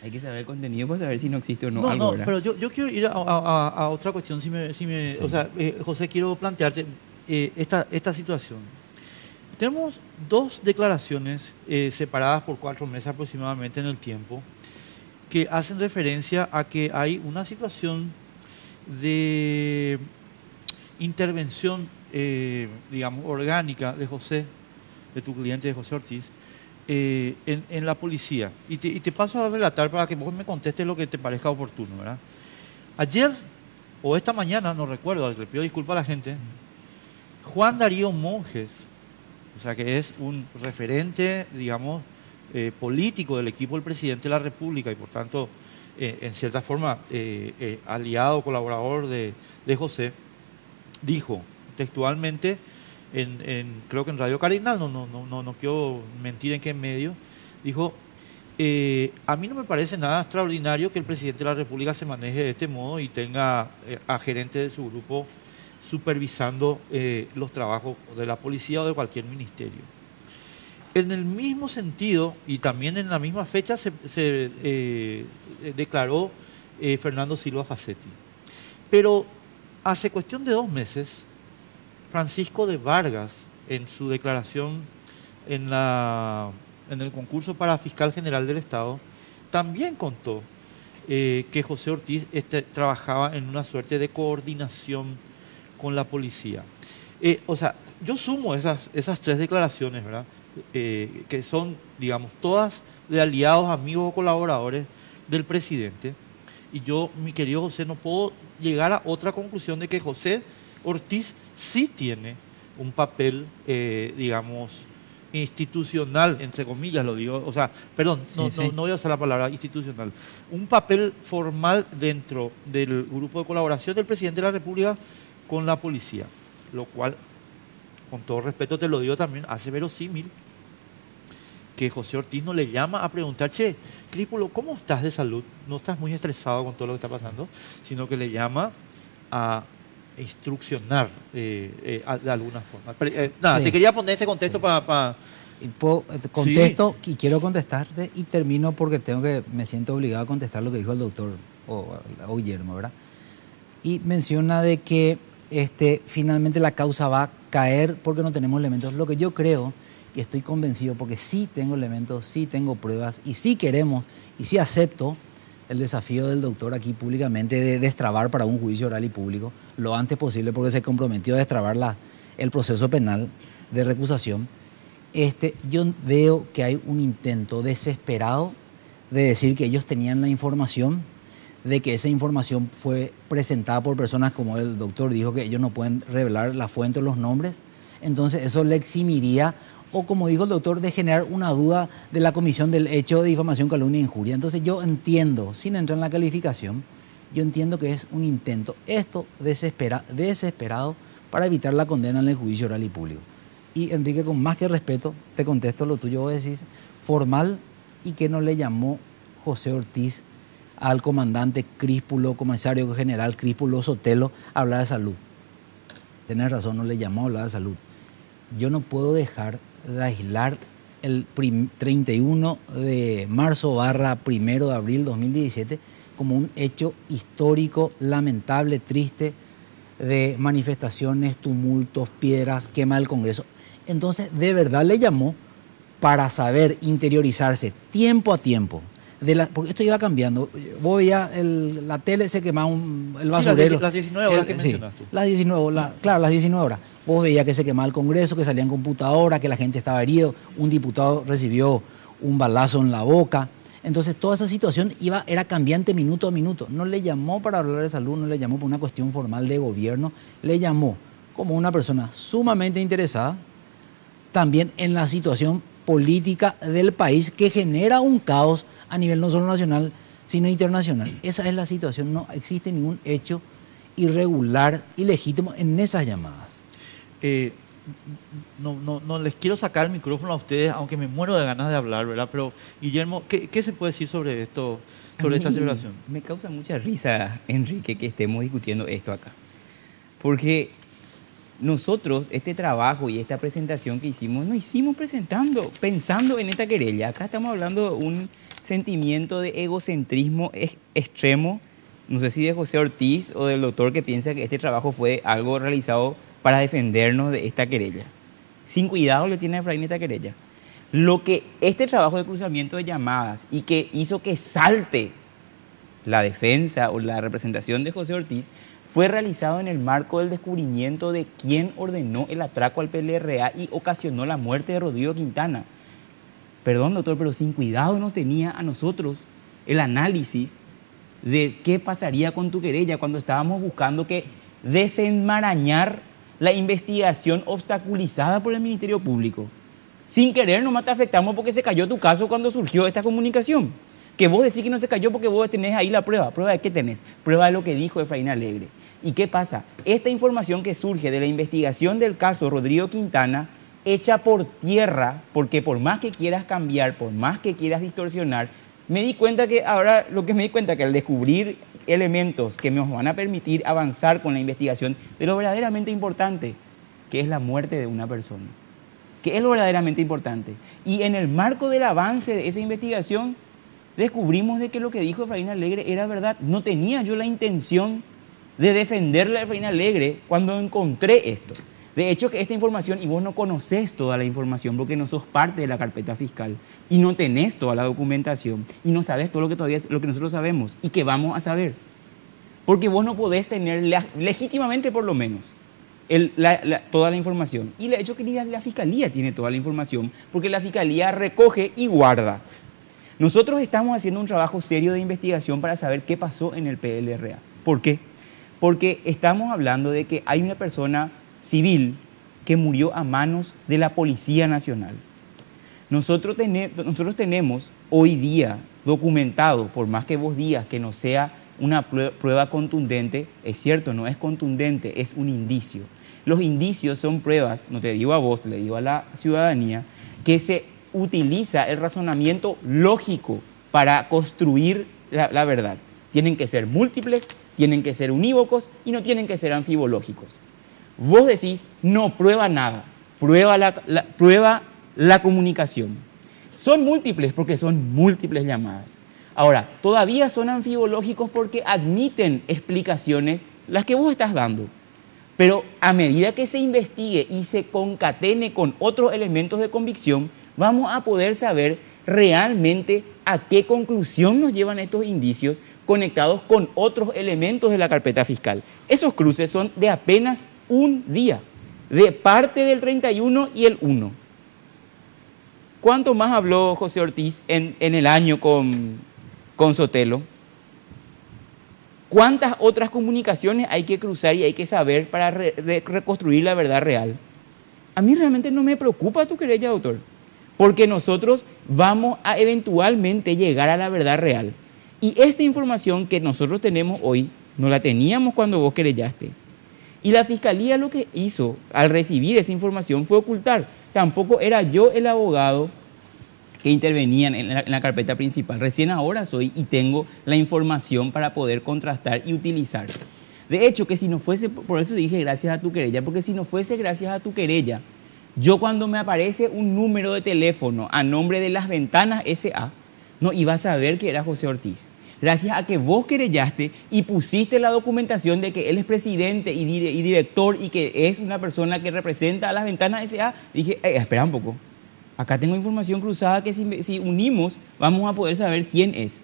Hay que saber el contenido para saber si no existe o no, No, algo, no, pero yo quiero ir a otra cuestión. Sí. O sea, José, quiero plantearte esta situación. Tenemos dos declaraciones separadas por 4 meses aproximadamente en el tiempo que hacen referencia a que hay una situación de intervención, digamos, orgánica de José, de tu cliente, de José Ortiz, en la policía. Y te paso a relatar para que vos me contestes lo que te parezca oportuno, ¿verdad? Ayer, o esta mañana, no recuerdo, le pido disculpas a la gente, Juan Darío Monjes, o sea que es un referente, digamos, político del equipo del presidente de la República y por tanto, en cierta forma, aliado, colaborador de José, dijo textualmente, creo que en Radio Cardinal, no quiero mentir en qué medio, dijo, a mí no me parece nada extraordinario que el presidente de la República se maneje de este modo y tenga a gerentes de su grupo supervisando los trabajos de la policía o de cualquier ministerio. En el mismo sentido, y también en la misma fecha, se declaró Fernando Silva Facetti. Pero hace cuestión de 2 meses, Francisco de Vargas, en su declaración en el concurso para fiscal general del Estado, también contó que José Ortiz trabajaba en una suerte de coordinación con la policía. O sea, yo sumo esas 3 declaraciones, ¿verdad? Que son, digamos, todas de aliados, amigos o colaboradores del presidente. Y yo, mi querido José, no puedo llegar a otra conclusión de que José Ortiz sí tiene un papel, digamos, institucional, entre comillas lo digo, o sea, perdón, no voy a usar la palabra institucional, un papel formal dentro del grupo de colaboración del presidente de la República con la policía, lo cual, con todo respeto te lo digo también, hace verosímil que José Ortiz no le llama a preguntar, che, Críspolo, ¿cómo estás de salud? No estás muy estresado con todo lo que está pasando, sino que le llama a instruccionar de alguna forma. Nada, te quería poner ese contexto para... Contesto y quiero contestarte y termino porque me siento obligado a contestar lo que dijo el doctor o Guillermo, ¿verdad? Y menciona de que finalmente la causa va a caer porque no tenemos elementos. Lo que yo creo, y estoy convencido porque sí tengo elementos, sí tengo pruebas y sí queremos y sí acepto el desafío del doctor aquí públicamente de destrabar para un juicio oral y público lo antes posible porque se comprometió a destrabar el proceso penal de recusación. Yo veo que hay un intento desesperado de decir que ellos tenían la información, de que esa información fue presentada por personas como el doctor dijo que ellos no pueden revelar la fuente o los nombres, entonces eso le eximiría, o como dijo el doctor, de generar una duda de la comisión del hecho de difamación, calumnia e injuria. Entonces yo entiendo, sin entrar en la calificación, yo entiendo que es un intento, desesperado, para evitar la condena en el juicio oral y público. Y Enrique, con más que respeto, te contesto lo tuyo, vos decís, formal, y que no le llamó José Ortiz al comandante Críspolo, comisario general Críspolo Sotelo, a hablar de salud. Tenés razón, no le llamó a hablar de salud. Yo no puedo dejar de aislar el 31 de marzo / 1 de abril 2017 como un hecho histórico, lamentable, triste, de manifestaciones, tumultos, piedras, quema del Congreso. Entonces, de verdad le llamó para saber interiorizarse tiempo a tiempo. Porque esto iba cambiando. Vos veías la tele, se quemaba el basurero. Sí, las 19 horas que mencionaste. Las 19 horas. Vos veías que se quemaba el Congreso, que salían computadoras, que la gente estaba herido. Un diputado recibió un balazo en la boca. Entonces, toda esa situación era cambiante minuto a minuto. No le llamó para hablar de salud, no le llamó por una cuestión formal de gobierno. Le llamó como una persona sumamente interesada también en la situación política del país que genera un caos a nivel no solo nacional, sino internacional. Esa es la situación, no existe ningún hecho irregular, ilegítimo en esas llamadas. no les quiero sacar el micrófono a ustedes, aunque me muero de ganas de hablar, ¿verdad? Pero, Guillermo, ¿qué se puede decir sobre esto, sobre esta celebración? Me causa mucha risa, Enrique, que estemos discutiendo esto acá. Porque nosotros, este trabajo y esta presentación que hicimos, no hicimos pensando en esta querella. Acá estamos hablando de un sentimiento de egocentrismo extremo, no sé si de José Ortiz o del doctor que piensa que este trabajo fue algo realizado para defendernos de esta querella. Sin cuidado le tiene a Efraín esta querella. Lo que este trabajo de cruzamiento de llamadas y que hizo que salte la defensa o la representación de José Ortiz fue realizado en el marco del descubrimiento de quién ordenó el atraco al PLRA y ocasionó la muerte de Rodrigo Quintana. Perdón, doctor, pero sin cuidado nos tenía a nosotros el análisis de qué pasaría con tu querella cuando estábamos buscando que desenmarañar la investigación obstaculizada por el Ministerio Público. Sin querer nomás te afectamos porque se cayó tu caso cuando surgió esta comunicación. Que vos decís que no se cayó porque vos tenés ahí la prueba. ¿Prueba de qué tenés? Prueba de lo que dijo Efraín Alegre. ¿Y qué pasa? Esta información que surge de la investigación del caso Rodrigo Quintana, hecha por tierra, porque por más que quieras cambiar, por más que quieras distorsionar, me di cuenta que ahora, lo que me di cuenta que al descubrir elementos que nos van a permitir avanzar con la investigación de lo verdaderamente importante, que es la muerte de una persona, que es lo verdaderamente importante. Y en el marco del avance de esa investigación, descubrimos de que lo que dijo Efraín Alegre era verdad. No tenía yo la intención de defenderle a Efraín Alegre cuando encontré esto. De hecho, que esta información, y vos no conocés toda la información porque no sos parte de la carpeta fiscal y no tenés toda la documentación y no sabés todo lo que nosotros sabemos y que vamos a saber. Porque vos no podés tener, legítimamente por lo menos, toda la información. Y de hecho que la Fiscalía tiene toda la información porque la Fiscalía recoge y guarda. Nosotros estamos haciendo un trabajo serio de investigación para saber qué pasó en el PLRA. ¿Por qué? Porque estamos hablando de que hay una persona civil que murió a manos de la Policía Nacional. Nosotros tenemos hoy día documentado, por más que vos digas que no sea una prueba contundente, es cierto, no es contundente, es un indicio. Los indicios son pruebas, no te digo a vos, le digo a la ciudadanía, que se utiliza el razonamiento lógico para construir la verdad. Tienen que ser múltiples, tienen que ser unívocos y no tienen que ser anfibológicos. Vos decís, no prueba nada, prueba la comunicación. Son múltiples porque son múltiples llamadas. Ahora, todavía son anfibológicos porque admiten explicaciones las que vos estás dando. Pero a medida que se investigue y se concatene con otros elementos de convicción, vamos a poder saber realmente a qué conclusión nos llevan estos indicios conectados con otros elementos de la carpeta fiscal. Esos cruces son de apenas un día, de parte del 31 y el 1. ¿Cuánto más habló José Ortiz en el año con Sotelo? ¿Cuántas otras comunicaciones hay que cruzar y hay que saber para reconstruir la verdad real? A mí realmente no me preocupa tu querella, doctor, porque nosotros vamos a eventualmente llegar a la verdad real. Y esta información que nosotros tenemos hoy, no la teníamos cuando vos querellaste. Y la Fiscalía lo que hizo al recibir esa información fue ocultar. Tampoco era yo el abogado que intervenía en la carpeta principal. Recién ahora soy y tengo la información para poder contrastar y utilizar. De hecho, que si no fuese, por eso dije gracias a tu querella, porque si no fuese gracias a tu querella, yo cuando me aparece un número de teléfono a nombre de Las Ventanas S.A., no iba a saber que era José Ortiz. Gracias a que vos querellaste y pusiste la documentación de que él es presidente y director y que es una persona que representa a Las Ventanas S.A., dije, espera un poco. Acá tengo información cruzada que si unimos vamos a poder saber quién es.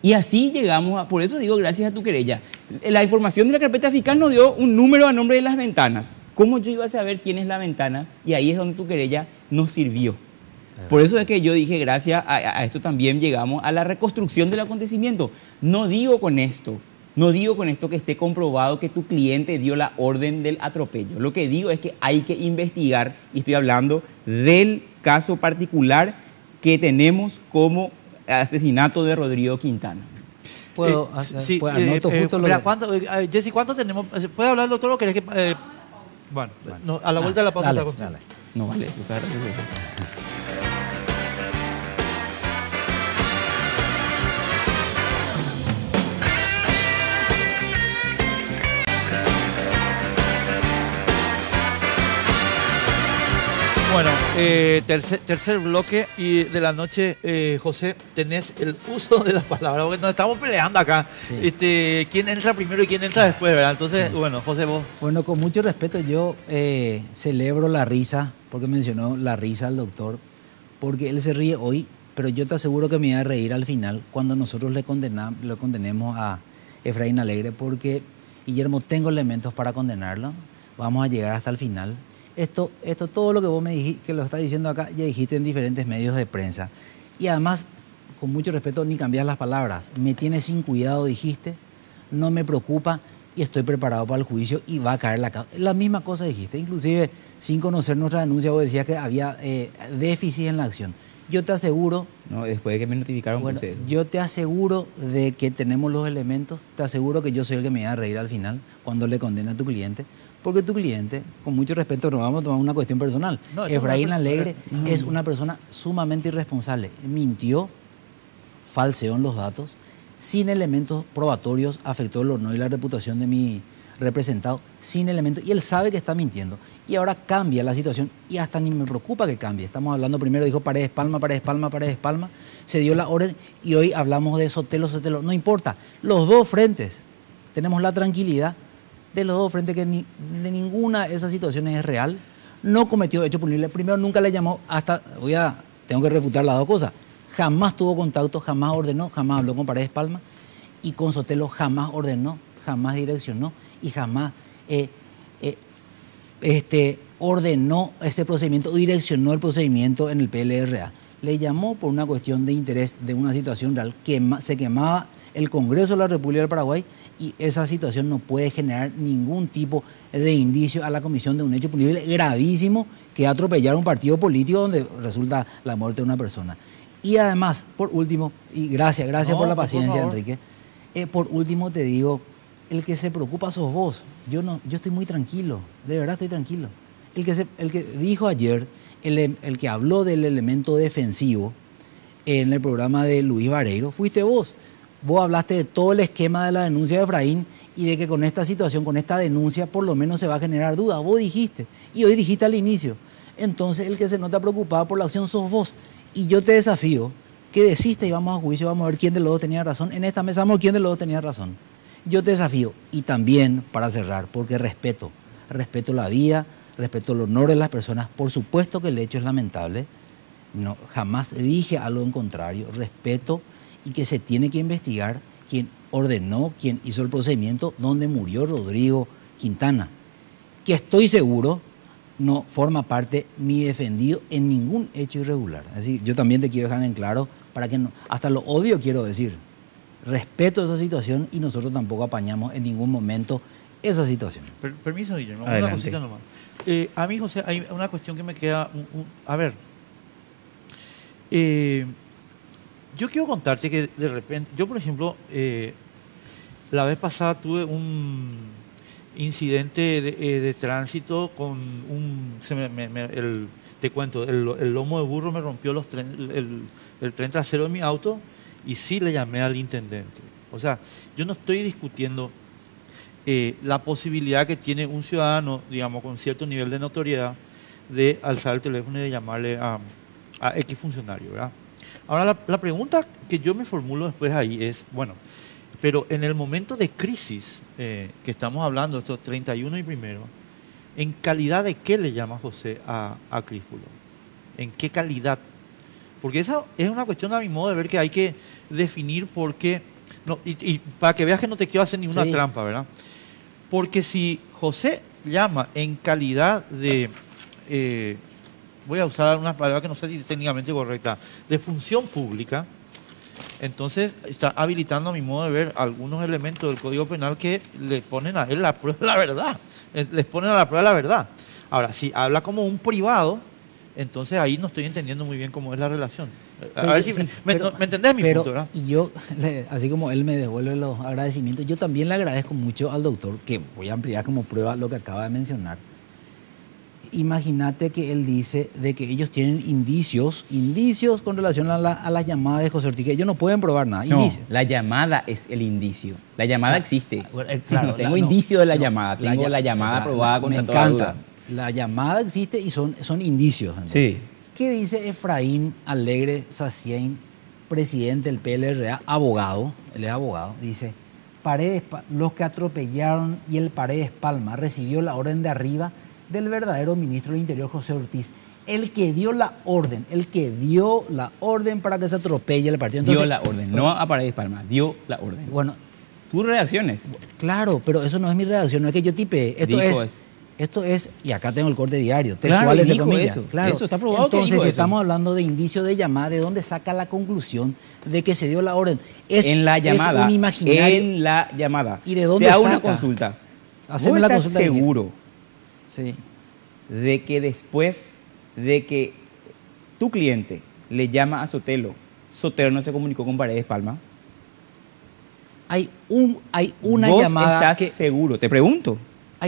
Y así llegamos por eso digo gracias a tu querella. La información de la carpeta fiscal nos dio un número a nombre de Las Ventanas. ¿Cómo yo iba a saber quién es La Ventana? Y ahí es donde tu querella nos sirvió. Por eso es que yo dije, gracias a esto también llegamos a la reconstrucción del acontecimiento. No digo con esto que esté comprobado que tu cliente dio la orden del atropello. Lo que digo es que hay que investigar, y estoy hablando del caso particular que tenemos como asesinato de Rodrigo Quintana. Anoto justo Jessy, ¿cuánto tenemos? ¿Puede hablar el doctor o querés que...? Bueno, no, a la vuelta de la pausa. Dale. No vale eso, claro. Bueno, tercer bloque y de la noche, José, tenés el uso de la palabra, porque nos estamos peleando acá. Sí. ¿Quién entra primero y quién entra después, verdad? Entonces, bueno, José, vos. Bueno, con mucho respeto, yo celebro la risa, porque mencionó la risa al doctor, porque él se ríe hoy, pero yo te aseguro que me voy a reír al final cuando nosotros le condenemos a Efraín Alegre, porque, Guillermo, tengo elementos para condenarlo, vamos a llegar hasta el final. Esto, todo lo que vos me dijiste, que lo estás diciendo acá, ya dijiste en diferentes medios de prensa. Y además, con mucho respeto, ni cambias las palabras. Me tienes sin cuidado, dijiste, no me preocupa y estoy preparado para el juicio y va a caer la causa. La misma cosa dijiste, inclusive sin conocer nuestra denuncia, vos decías que había déficit en la acción. Yo te aseguro... No, después de que me notificaron, bueno, puse eso. yo te aseguro de que tenemos los elementos, te aseguro que yo soy el que me va a reír al final cuando le condena a tu cliente. Porque tu cliente, con mucho respeto, no vamos a tomar una cuestión personal. No, Efraín Alegre es una persona sumamente irresponsable. Mintió, falseó en los datos, sin elementos probatorios, afectó el honor y la reputación de mi representado, sin elementos. Y él sabe que está mintiendo. Y ahora cambia la situación y hasta ni me preocupa que cambie. Estamos hablando primero, dijo Paredes Palma, se dio la orden y hoy hablamos de Sotelo. No importa, los dos frentes tenemos la tranquilidad de los dos frentes que de ninguna de esas situaciones es real, no cometió hecho punible. Primero, nunca le llamó, tengo que refutar las dos cosas, jamás tuvo contacto, jamás ordenó, jamás habló con Paredes Palma, y con Sotelo jamás ordenó, jamás direccionó y jamás ordenó ese procedimiento, direccionó el procedimiento en el PLRA. Le llamó por una cuestión de interés de una situación real, que se quemaba el Congreso de la República del Paraguay, y esa situación no puede generar ningún tipo de indicio a la comisión de un hecho punible gravísimo, que es atropellar un partido político donde resulta la muerte de una persona. Y además, por último, y gracias por la paciencia, Enrique, por último te digo, el que se preocupa sos vos. Yo estoy muy tranquilo, de verdad estoy tranquilo. El que dijo ayer, el que habló del elemento defensivo en el programa de Luis Vareiro, fuiste vos. Vos hablaste de todo el esquema de la denuncia de Efraín y de que con esta situación, con esta denuncia, por lo menos se va a generar duda. Vos dijiste, y hoy dijiste al inicio. Entonces, el que se nota preocupado por la acción sos vos. Y yo te desafío que desiste y vamos a juicio, vamos a ver quién de los dos tenía razón. En esta mesa vamos a ver quién de los dos tenía razón. Yo te desafío, y también para cerrar, porque respeto la vida, respeto el honor de las personas. Por supuesto que el hecho es lamentable, no, jamás dije algo en contrario, respeto, y que se tiene que investigar quién ordenó, quién hizo el procedimiento donde murió Rodrigo Quintana, que estoy seguro no forma parte ni defendido en ningún hecho irregular. Así, yo también te quiero dejar en claro, para que no, hasta lo odio quiero decir, respeto esa situación y nosotros tampoco apañamos en ningún momento esa situación. Permiso, Guillermo, adelante. Una cosita nomás. A mí, José, hay una cuestión que me queda, a ver, yo quiero contarte que de repente, yo por ejemplo, la vez pasada tuve un incidente de tránsito con te cuento, el lomo de burro me rompió el tren trasero de mi auto y sí le llamé al intendente. O sea, yo no estoy discutiendo la posibilidad que tiene un ciudadano, digamos, con cierto nivel de notoriedad, de alzar el teléfono y de llamarle a X funcionario, ¿verdad? Ahora, la pregunta que yo me formulo después ahí es, bueno, pero en el momento de crisis que estamos hablando, estos 31 y primero, ¿en calidad de qué le llama José a Críspulo? ¿En qué calidad? Porque esa es una cuestión a mi modo de ver que hay que definir por qué, no, y para que veas que no te quiero hacer ninguna trampa, ¿verdad? Porque si José llama en calidad de... voy a usar una palabra que no sé si es técnicamente correcta, de función pública, entonces está habilitando a mi modo de ver algunos elementos del Código Penal que le ponen a él la prueba de la verdad, les ponen a la prueba de la verdad. Ahora, si habla como un privado, entonces ahí no estoy entendiendo muy bien cómo es la relación. A ver si me entendés mi punto, ¿verdad? Y yo, así como él me devuelve los agradecimientos, yo también le agradezco mucho al doctor, que voy a ampliar como prueba lo que acaba de mencionar, Imagínate que él dice de que ellos tienen indicios con relación a las llamadas de José Ortiz, que ellos no pueden probar nada. No, Indicios. la llamada es el indicio. La llamada existe. Claro, no tengo indicio de la llamada, tengo la llamada probada me contra toda encanta. duda. La llamada existe y son indicios. Entonces. Sí. ¿Qué dice Efraín Alegre Sacien, presidente del PLRA, abogado? Él es abogado. Dice, los que atropellaron y el Paredes Palma recibió la orden de arriba del verdadero ministro del Interior, José Ortiz. El que dio la orden para que se atropelle el partido. Entonces, dio la orden, no a Paredes Palma, dio la orden. Bueno, tus reacciones. Claro, pero eso no es mi redacción, no es que yo tipe. Esto es, y acá tengo el corte diario, textual entre comillas. Eso, claro. Eso está probado. Entonces, si estamos hablando de indicio de llamada, ¿de dónde saca la conclusión de que se dio la orden? En la llamada. Es un imaginario. En la llamada. ¿Y de dónde te hago saca? una consulta. Haceme la consulta. ¿Seguro sí. de que después de que tu cliente le llama a Sotelo, Sotelo no se comunicó con Paredes Palma? Hay una ¿Vos llamada estás seguro? Te pregunto.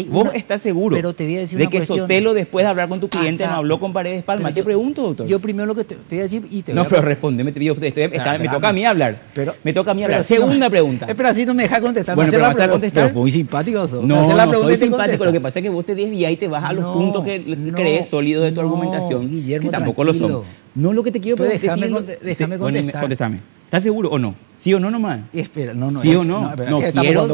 ¿Vos estás seguro pero te voy a decir de una que cuestión. Sotelo, después de hablar con tu cliente, no habló con Paredes Palma? Te pregunto, doctor. Yo primero lo que te voy a decir y te voy No, a... pero respondeme. Me toca a mí hablar. Me toca a mí hablar. Segunda pregunta. Espera, si no me dejas contestar. Bueno, pero vas a contestar. Pero muy simpático sos. No, no soy simpático. Lo que pasa es que vos te desvías y te vas a los puntos que crees sólidos de tu argumentación. Guillermo, que tampoco tranquilo. lo son. No, lo que te quiero decir... Déjame contestar. Bueno, contéstame. ¿Estás seguro o no? ¿Sí o no nomás? Espera, ¿Sí o no? No quiero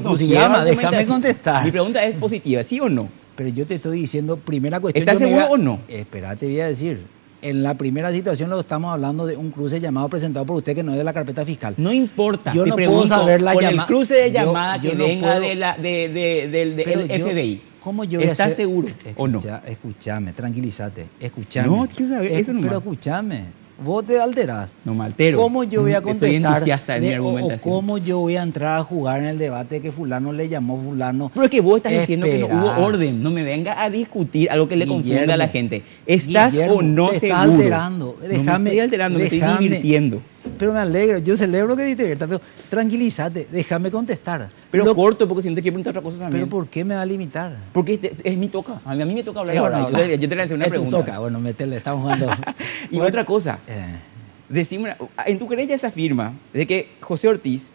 déjame contestar. Mi pregunta es positiva, ¿sí o no? Pero yo te estoy diciendo, primera cuestión... ¿Estás seguro o no? Espera, te voy a decir. En la primera situación lo estamos hablando de un cruce llamado presentado por usted que no es de la carpeta fiscal. No importa. Yo no puedo saber la llamada. El cruce de llamada que no venga puedo, del FBI. ¿Cómo yo voy a ¿Estás hacer? seguro o no? Escúchame, tranquilízate. Escúchame. No, quiero saber eso nomás. Pero escúchame. Vos te alterás. No me altero. ¿Cómo yo voy a contestar? Estoy entusiasta en mi argumentación. O cómo yo voy a entrar a jugar en el debate que fulano le llamó fulano. Pero es que vos estás diciendo que no hubo orden. No me venga a discutir algo que le confunda a la gente. ¿Estás o no te seguro? Estás alterando. No me estoy alterando, me estoy divirtiendo. Pero me alegro, yo celebro que te diviertas, pero tranquilízate, déjame contestar. Pero corto, porque si no te quiero preguntar otra cosa también. ¿Pero por qué me va a limitar? Porque es mi toca. A mí me toca hablar ahora. Yo te voy a hacer una pregunta. Toca, bueno, métele, estamos jugando. Y otra cosa. Decime, en tu querella se afirma de que José Ortiz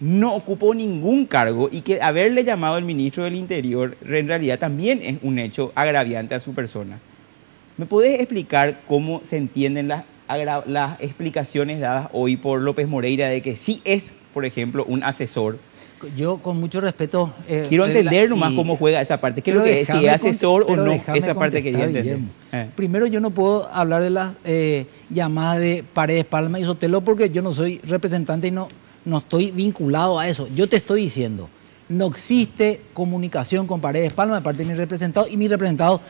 no ocupó ningún cargo y que haberle llamado al ministro del Interior en realidad también es un hecho agraviante a su persona. ¿Me podés explicar cómo se entienden las explicaciones dadas hoy por López Moreira de que sí es, por ejemplo, un asesor? Yo, con mucho respeto... quiero entender nomás cómo juega esa parte. ¿Qué es lo que es? Si es asesor o no, esa parte quería entender. Primero, yo no puedo hablar de las llamadas de Paredes Palma y Sotelo porque yo no soy representante y no estoy vinculado a eso. Yo te estoy diciendo, no existe comunicación con Paredes Palma de parte de mi representado y mi representado,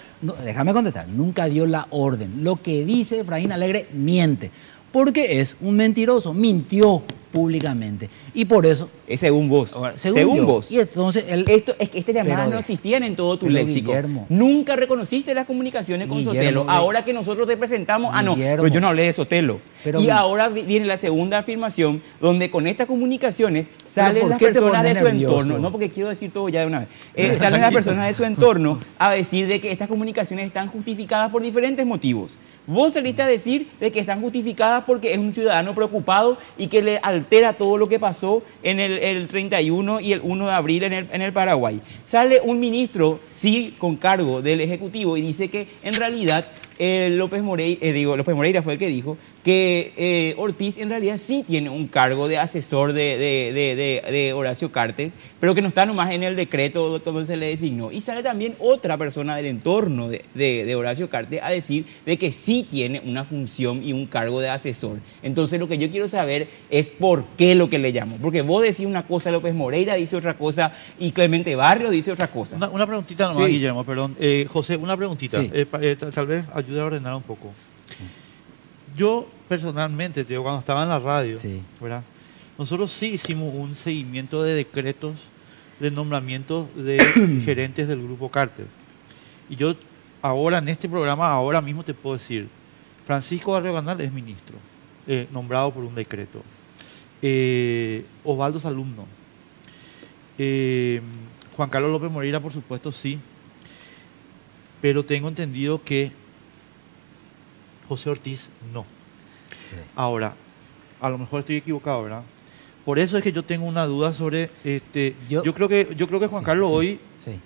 déjame contestar, nunca dio la orden. Lo que dice Efraín Alegre miente, porque es un mentiroso, mintió públicamente. Y por eso... Es según vos. Según vos. Y entonces estas llamadas no existían en todo tu léxico. Guillermo, nunca reconociste las comunicaciones con Sotelo. Ahora que nosotros te presentamos... pero yo no hablé de Sotelo. Y ahora viene la segunda afirmación, donde con estas comunicaciones salen las personas de su entorno. No, porque quiero decir todo ya de una vez. Salen las personas de su entorno a decir de que estas comunicaciones están justificadas por diferentes motivos. Vos saliste a decir de que están justificadas porque es un ciudadano preocupado y que le altera todo lo que pasó en el 31 y el 1 de abril en el Paraguay. Sale un ministro, sí, con cargo del Ejecutivo y dice que en realidad López Moreira fue el que dijo que Ortiz en realidad sí tiene un cargo de asesor de Horacio Cartes, pero que no está nomás en el decreto donde se le designó. Y sale también otra persona del entorno de Horacio Cartes a decir de que sí tiene una función y un cargo de asesor. Entonces lo que yo quiero saber es por qué lo que le llamo. Porque vos decís una cosa, López Moreira dice otra cosa y Clemente Barrio dice otra cosa. Una preguntita nomás, sí. Guillermo, perdón. José, una preguntita. Sí. Tal vez ayude a ordenar un poco. Yo personalmente, cuando estaba en la radio, sí, ¿verdad? Nosotros sí hicimos un seguimiento de decretos de nombramiento de gerentes del Grupo Carter. Y yo ahora en este programa, ahora mismo te puedo decir, Francisco Barrioganal es ministro, nombrado por un decreto. Osvaldo Salumno. Juan Carlos López Moreira, por supuesto, sí. pero tengo entendido que José Ortiz no. Sí. Ahora, a lo mejor estoy equivocado, ¿verdad? Por eso es que yo tengo una duda sobre, yo creo que Juan Carlos hoy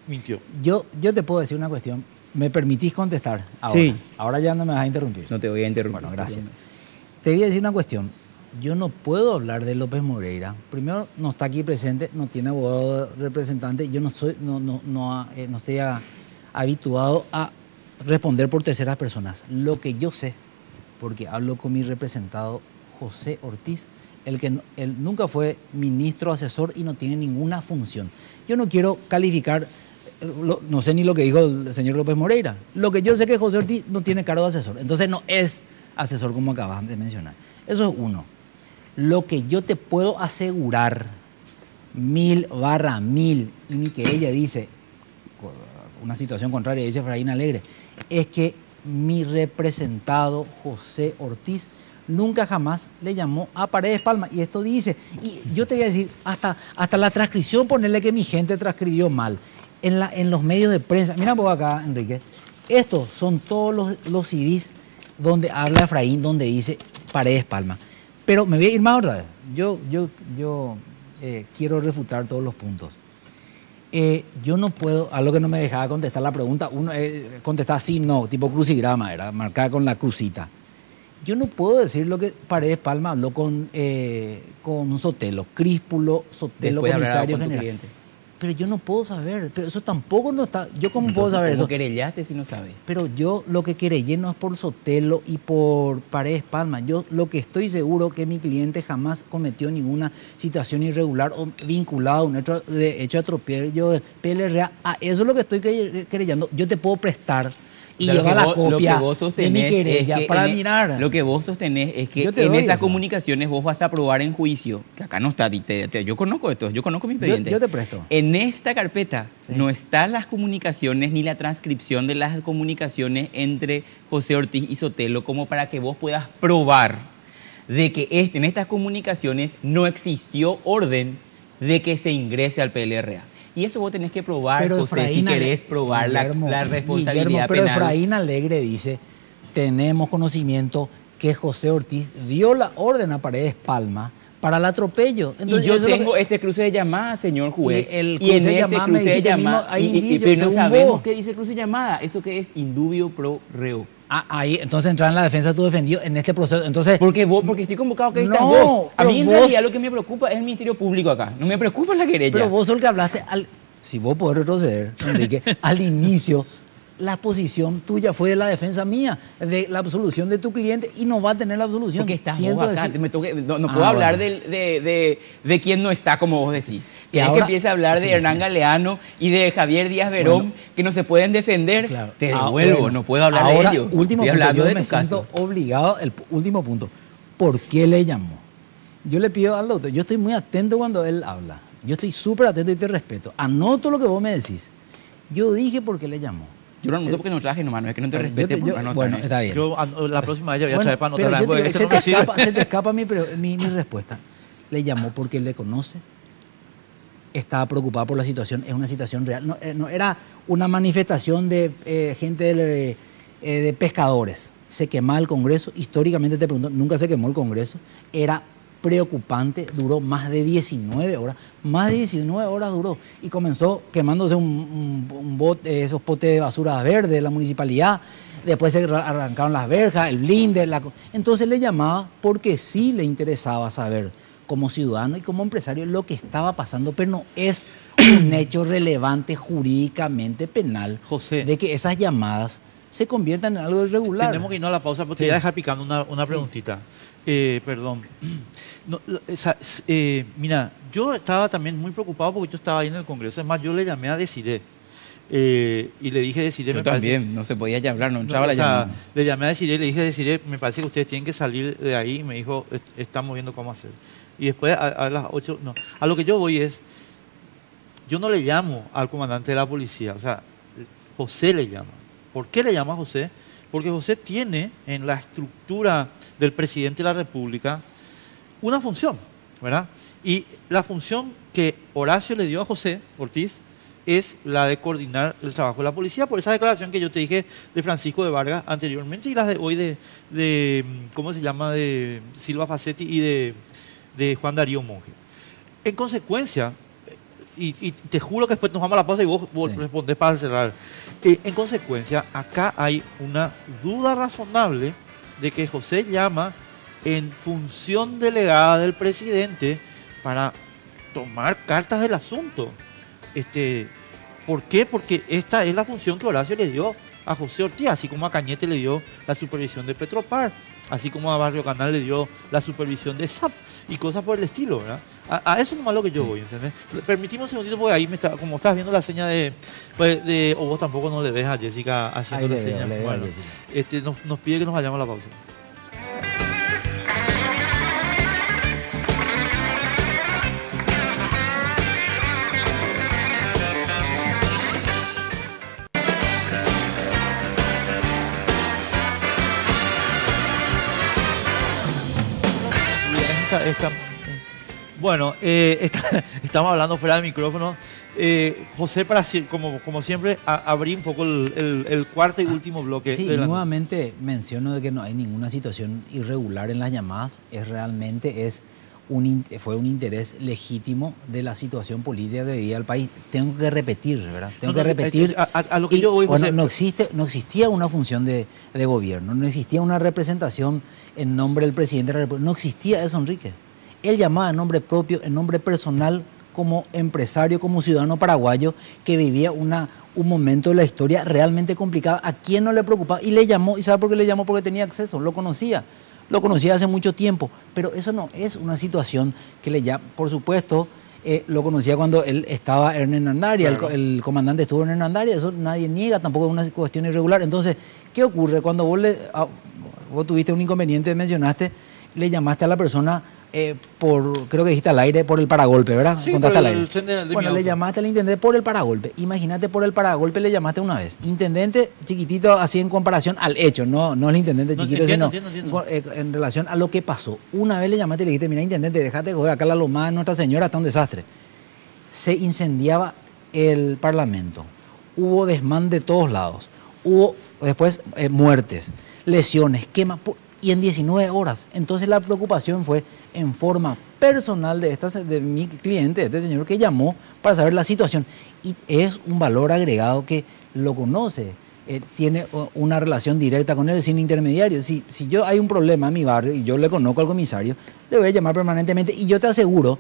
mintió. Yo te puedo decir una cuestión. ¿Me permitís contestar ahora? Sí. Ahora ya no me vas a interrumpir. No te voy a interrumpir. Bueno, gracias. Te voy a decir una cuestión. Yo no puedo hablar de López Moreira. Primero, no está aquí presente, no tiene abogado representante. Yo no estoy habituado a responder por terceras personas. Lo que yo sé, porque hablo con mi representado José Ortiz, él nunca fue ministro asesor y no tiene ninguna función. Yo no quiero calificar, no sé ni lo que dijo el señor López Moreira. Lo que yo sé es que José Ortiz no tiene cargo de asesor. Entonces no es asesor como acabas de mencionar. Eso es uno. Lo que yo te puedo asegurar, 1000/1000, y mi querella dice, una situación contraria, dice Efraín Alegre, es que mi representado José Ortiz nunca jamás le llamó a Paredes Palma. Y esto dice, y yo te voy a decir, hasta la transcripción, ponerle que mi gente transcribió mal. En los medios de prensa, mira vos acá, Enrique, estos son todos los CDs donde habla Efraín, donde dice Paredes Palma. Pero me voy a ir más otra vez. Yo quiero refutar todos los puntos. Yo no puedo, algo que no me dejaba contestar la pregunta, uno contestaba sí, no, tipo crucigrama, era marcada con la crucita. Yo no puedo decir lo que Paredes Palma habló con Sotelo, Críspulo, Sotelo, comisario general. Pero yo no puedo saber, pero eso tampoco no está. ¿Yo cómo puedo saber eso? ¿Cómo querellaste si no sabes? Pero yo lo que querellé no es por Sotelo y por Paredes Palma. Yo lo que estoy seguro que mi cliente jamás cometió ninguna situación irregular o vinculada a un hecho de atropello del PLRA. Eso es lo que estoy querellando. Yo te puedo prestar y llevar la copia de mi querella para mirar. Lo que vos sostenés es que en esas comunicaciones vos vas a probar en juicio, que acá no está, yo conozco esto, yo conozco mis expedientes. Yo te presto. En esta carpeta no están las comunicaciones ni la transcripción de las comunicaciones entre José Ortiz y Sotelo como para que vos puedas probar de que en estas comunicaciones no existió orden de que se ingrese al PLRA. Y eso vos tenés que probar, pero José, si querés probar la responsabilidad pero penal. Pero Efraín Alegre dice, tenemos conocimiento que José Ortiz dio la orden a Paredes Palma para el atropello. Entonces, y yo tengo este cruce de llamada, señor juez. Y en este cruce de llamada pero no sabemos qué dice cruce de llamada. ¿Eso qué es? Indubio pro reo. Ahí, entonces entrar en la defensa de tu defendido en este proceso. Entonces, porque estoy convocado que estás vos. A mí en realidad lo que me preocupa es el Ministerio Público acá. No me preocupa la querella. Pero vos sos el que hablaste, si vos podés retroceder, Enrique, al inicio, la posición tuya fue de la defensa mía, de la absolución de tu cliente y no va a tener la absolución. Porque estás vos acá. No puedo hablar de quién no está, como vos decís. Que empiece a hablar de Hernán Galeano y de Javier Díaz Verón, que no se pueden defender. Claro. Te devuelvo, no puedo hablar de ellos. Último punto, yo me siento obligado, el último punto. ¿Por qué le llamó? Yo le pido al doctor, yo estoy muy atento cuando él habla. Yo estoy súper atento y te respeto. Anoto lo que vos me decís. Yo dije por qué le llamó. Yo no anoto porque no traje nomás, no es que no te respete por anotar. Bueno, está bien. Yo la próxima vez ya voy a traer para anotar. Pero se te escapa mi respuesta. Le llamó porque le conoce. Estaba preocupado por la situación, es una situación real. No era una manifestación de gente de pescadores. Se quemaba el Congreso, históricamente te pregunto, nunca se quemó el Congreso. Era preocupante, duró más de 19 horas. Más de 19 horas duró. Y comenzó quemándose un bote, esos potes de basura verde de la municipalidad. Después se arrancaron las verjas, el blinde. Entonces le llamaba porque sí le interesaba saber, como ciudadano y como empresario, lo que estaba pasando, pero no es un hecho relevante jurídicamente penal, José, de que esas llamadas se conviertan en algo irregular. Tenemos que irnos a la pausa porque te voy a dejar picando una preguntita. Perdón. No, mira, yo estaba también muy preocupado porque yo estaba ahí en el Congreso. Es más, yo le llamé a Desiré. Y le dije a Desiré... Yo también, no se podía hablar, no entraba la llamada. Le llamé a Desiré y le dije a Desiré, me parece que ustedes tienen que salir de ahí. Y me dijo, estamos viendo cómo hacer. Y después a las 8, no. A lo que yo voy es, yo no le llamo al comandante de la policía, o sea, José le llama. ¿Por qué le llama a José? Porque José tiene en la estructura del presidente de la República una función, ¿verdad? Y la función que Horacio le dio a José Ortiz es la de coordinar el trabajo de la policía, por esa declaración que yo te dije de Francisco de Vargas anteriormente y las de hoy ¿cómo se llama?, de Silva Facetti y de Juan Darío Monge. En consecuencia, y te juro que después nos vamos a la pausa y vos respondés para cerrar, en consecuencia, acá hay una duda razonable de que José llama en función delegada del presidente para tomar cartas del asunto. ¿Por qué? Porque esta es la función que Horacio le dio a José Ortiz, así como a Cañete le dio la supervisión de Petropar, así como a Barrio Canal le dio la supervisión de SAP y cosas por el estilo, ¿verdad? A eso nomás lo que yo voy, ¿entendés? Permitime un segundito porque ahí como estás viendo la seña o vos tampoco no le ves a Jessica haciendo la seña. Bueno, nos pide que nos vayamos a la pausa. Bueno, estamos hablando fuera del micrófono. José, como siempre, abrí un poco el cuarto y último bloque. Sí, nuevamente menciono de que no hay ninguna situación irregular en las llamadas. Fue un interés legítimo de la situación política que vivía el país. Tengo que repetir, ¿verdad? A lo que yo voy, José, no existía una función de gobierno, no existía una representación en nombre del presidente de la República. No existía eso, Enrique. Él llamaba en nombre propio, en nombre personal, como empresario, como ciudadano paraguayo que vivía un momento de la historia realmente complicado. ¿A quién no le preocupaba? Y le llamó, ¿y sabe por qué le llamó? Porque tenía acceso, lo conocía hace mucho tiempo. Pero eso no es una situación que le llama, por supuesto, lo conocía cuando él estaba en Hernandaria, claro. El comandante estuvo en Hernandaria, eso nadie niega, tampoco es una cuestión irregular. Entonces, ¿qué ocurre? Cuando vos tuviste un inconveniente, mencionaste, le llamaste a la persona creo que dijiste al aire, por el paragolpe, ¿verdad? Sí, Contaste al aire. Bueno, le llamaste al intendente por el paragolpe. Imagínate, por el paragolpe le llamaste una vez. Intendente chiquitito, así en comparación al hecho, no el intendente chiquito, entiendo. En relación a lo que pasó. Una vez le llamaste y le dijiste, mira, intendente, déjate joder, acá la lomada de Nuestra Señora está un desastre. Se incendiaba el Parlamento. Hubo desmán de todos lados. Hubo después muertes, lesiones, quemas, y en 19 horas. Entonces la preocupación fue en forma personal de mi cliente, de este señor que llamó para saber la situación. Y es un valor agregado que lo conoce, tiene una relación directa con él sin intermediario. Si yo hay un problema en mi barrio y yo le conozco al comisario, le voy a llamar permanentemente y yo te aseguro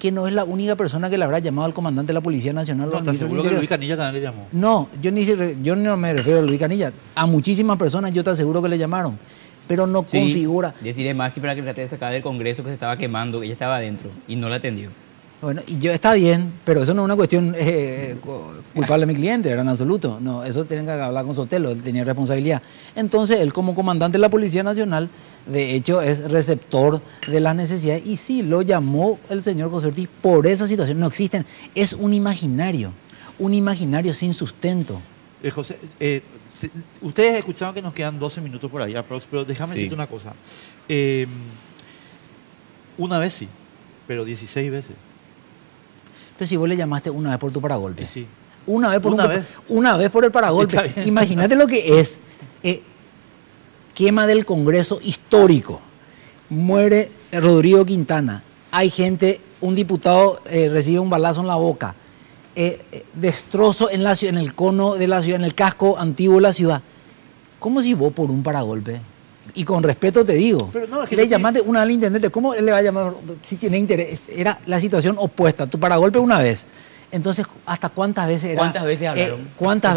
que no es la única persona que le habrá llamado al comandante de la Policía Nacional. No, ¿estás seguro que Luis Canilla también le llamó? No, yo no me refiero a Luis Canilla. A muchísimas personas yo te aseguro que le llamaron. Pero no configura. Decirle más para que trate de sacar del Congreso que se estaba quemando, que ella estaba adentro y no la atendió. Bueno, y está bien, pero eso no es una cuestión culpable de mi cliente, era en absoluto. No, eso tienen que hablar con Sotelo, él tenía responsabilidad. Entonces, él como comandante de la Policía Nacional, de hecho, es receptor de las necesidades. Y sí, lo llamó el señor José Ortiz por esa situación. No existen. Es un imaginario sin sustento. José, ustedes escuchaban que nos quedan 12 minutos por ahí, pero déjame decirte una cosa. Una vez sí, pero 16 veces. Pero si vos le llamaste una vez por tu paragolpe. Sí. Una vez por el paragolpe. Imagínate lo que es. Quema del Congreso histórico. Muere Rodrigo Quintana. Hay gente, un diputado recibe un balazo en la boca. Destrozo en el cono de la ciudad, en el casco antiguo de la ciudad. ¿Cómo si vos por un paragolpe? Y con respeto te digo, pero no, es que le llamaste una al intendente, ¿cómo él le va a llamar si tiene interés? Era la situación opuesta, tu paragolpe una vez. Entonces, ¿hasta cuántas veces era? ¿Cuántas veces hablaron? ¿Cuántas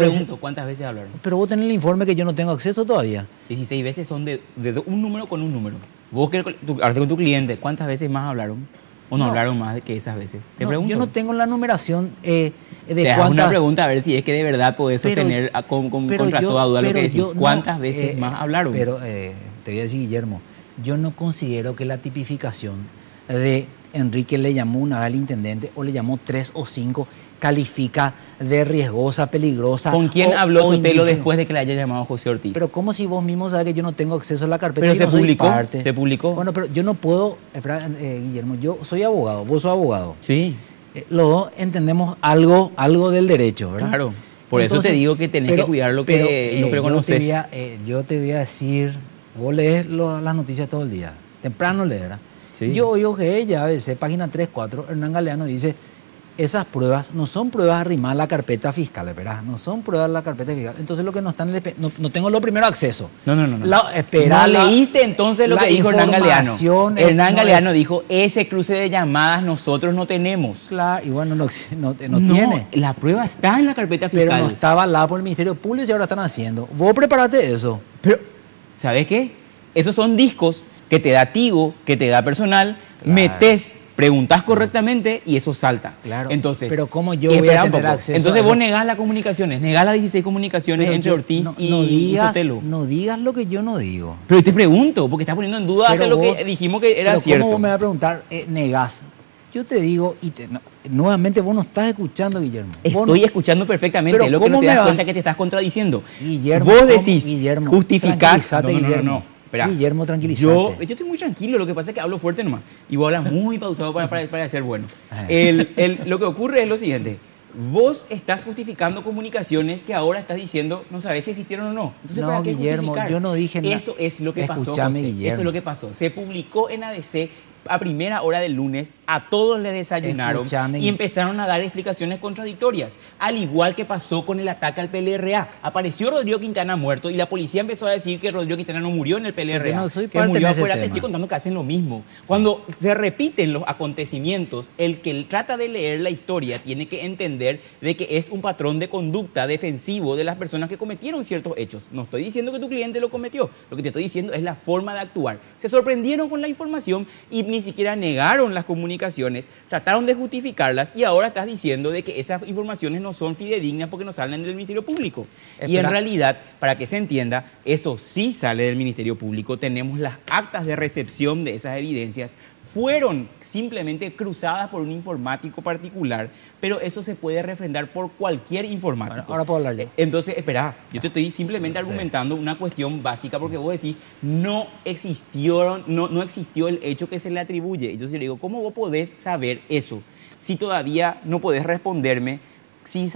veces hablaron? Pero vos tenés el informe que yo no tengo acceso todavía. 16 veces son de un número con un número. Vos que hablaste con tu cliente, ¿cuántas veces más hablaron? ¿O no hablaron más que esas veces? Te pregunto. Yo no tengo la numeración de te hago una pregunta a ver si es que de verdad podés sostener contra toda duda lo que decís. ¿Cuántas veces más hablaron? Pero te voy a decir, Guillermo, yo no considero que la tipificación de Enrique le llamó una vez al intendente o le llamó 3 o 5 califica de riesgosa, peligrosa. ¿Con quién habló Sotelo después de que le haya llamado José Ortiz? Pero como si vos mismo sabes que yo no tengo acceso a la carpeta. Pero y se no publicó. Soy parte. Se publicó. Bueno, pero yo no puedo, espera, Guillermo, yo soy abogado, vos sos abogado. Sí. Los dos entendemos algo del derecho, ¿verdad? Claro. Por eso te digo que tenés que cuidar lo que conoces. Yo te voy a decir, vos lees las noticias todo el día, temprano lees, ¿verdad? Sí. Yo oigo que ella, a veces, página 3, 4, Hernán Galeano dice, esas pruebas no son pruebas arrimadas a la carpeta fiscal, ¿verdad? No son pruebas de la carpeta fiscal. Entonces lo que no está en el... No tengo lo primero acceso. No. Espera, no leíste entonces lo que dijo Hernán Galeano. Hernán Galeano dijo, ese cruce de llamadas nosotros no tenemos. Claro, y bueno, no tiene. La prueba está en la carpeta fiscal. Pero no está avalada por el Ministerio Público y ahora están haciendo. Vos preparaste eso. Pero, ¿sabes qué? Esos son discos que te da Tigo, que te da personal, claro. Metés, preguntás correctamente y eso salta. Claro. Entonces, pero ¿cómo yo voy a tener acceso entonces a vos negás las comunicaciones, negás las 16 comunicaciones pero entre Ortiz y Sotelo. No digas lo que yo no digo. Pero te pregunto, porque estás poniendo en duda hasta lo que dijimos que era cierto. ¿Cómo vos me vas a preguntar, negás? Yo te digo, nuevamente vos no estás escuchando, Guillermo. Estoy escuchando perfectamente, pero lo que no te das cuenta que te estás contradiciendo. Guillermo, vos decís, Guillermo, justificás... No. Espera. Guillermo, tranquilízate. Yo estoy muy tranquilo, lo que pasa es que hablo fuerte nomás. Y vos hablas muy pausado para ser bueno. Lo que ocurre es lo siguiente. Vos estás justificando comunicaciones que ahora estás diciendo no sabés si existieron o no. Entonces, ¿para qué Guillermo, justificar? yo no dije nada. Eso es lo que pasó, Escuchame, José. Guillermo. Eso es lo que pasó. Se publicó en ABC a primera hora del lunes, a todos les desayunaron y empezaron a dar explicaciones contradictorias, al igual que pasó con el ataque al PLRA. Apareció Rodrigo Quintana muerto y la policía empezó a decir que Rodrigo Quintana no murió en el PLRA, no soy que parte murió de ese afuera. tema. Te estoy contando que hacen lo mismo. Sí. Cuando se repiten los acontecimientos, el que trata de leer la historia tiene que entender de que es un patrón de conducta defensivo de las personas que cometieron ciertos hechos. No estoy diciendo que tu cliente lo cometió, lo que te estoy diciendo es la forma de actuar. Se sorprendieron con la información y ni siquiera negaron las comunicaciones, trataron de justificarlas y ahora estás diciendo de que esas informaciones no son fidedignas porque no salen del Ministerio Público. Y en realidad, para que se entienda, eso sí sale del Ministerio Público. Tenemos las actas de recepción de esas evidencias. Fueron simplemente cruzadas por un informático particular, pero eso se puede refrendar por cualquier informático. Bueno, ahora puedo hablar yo. Entonces, espera, yo te estoy simplemente argumentando una cuestión básica porque vos decís, no existió el hecho que se le atribuye. Entonces yo le digo, ¿cómo vos podés saber eso? Si todavía no podés responderme, si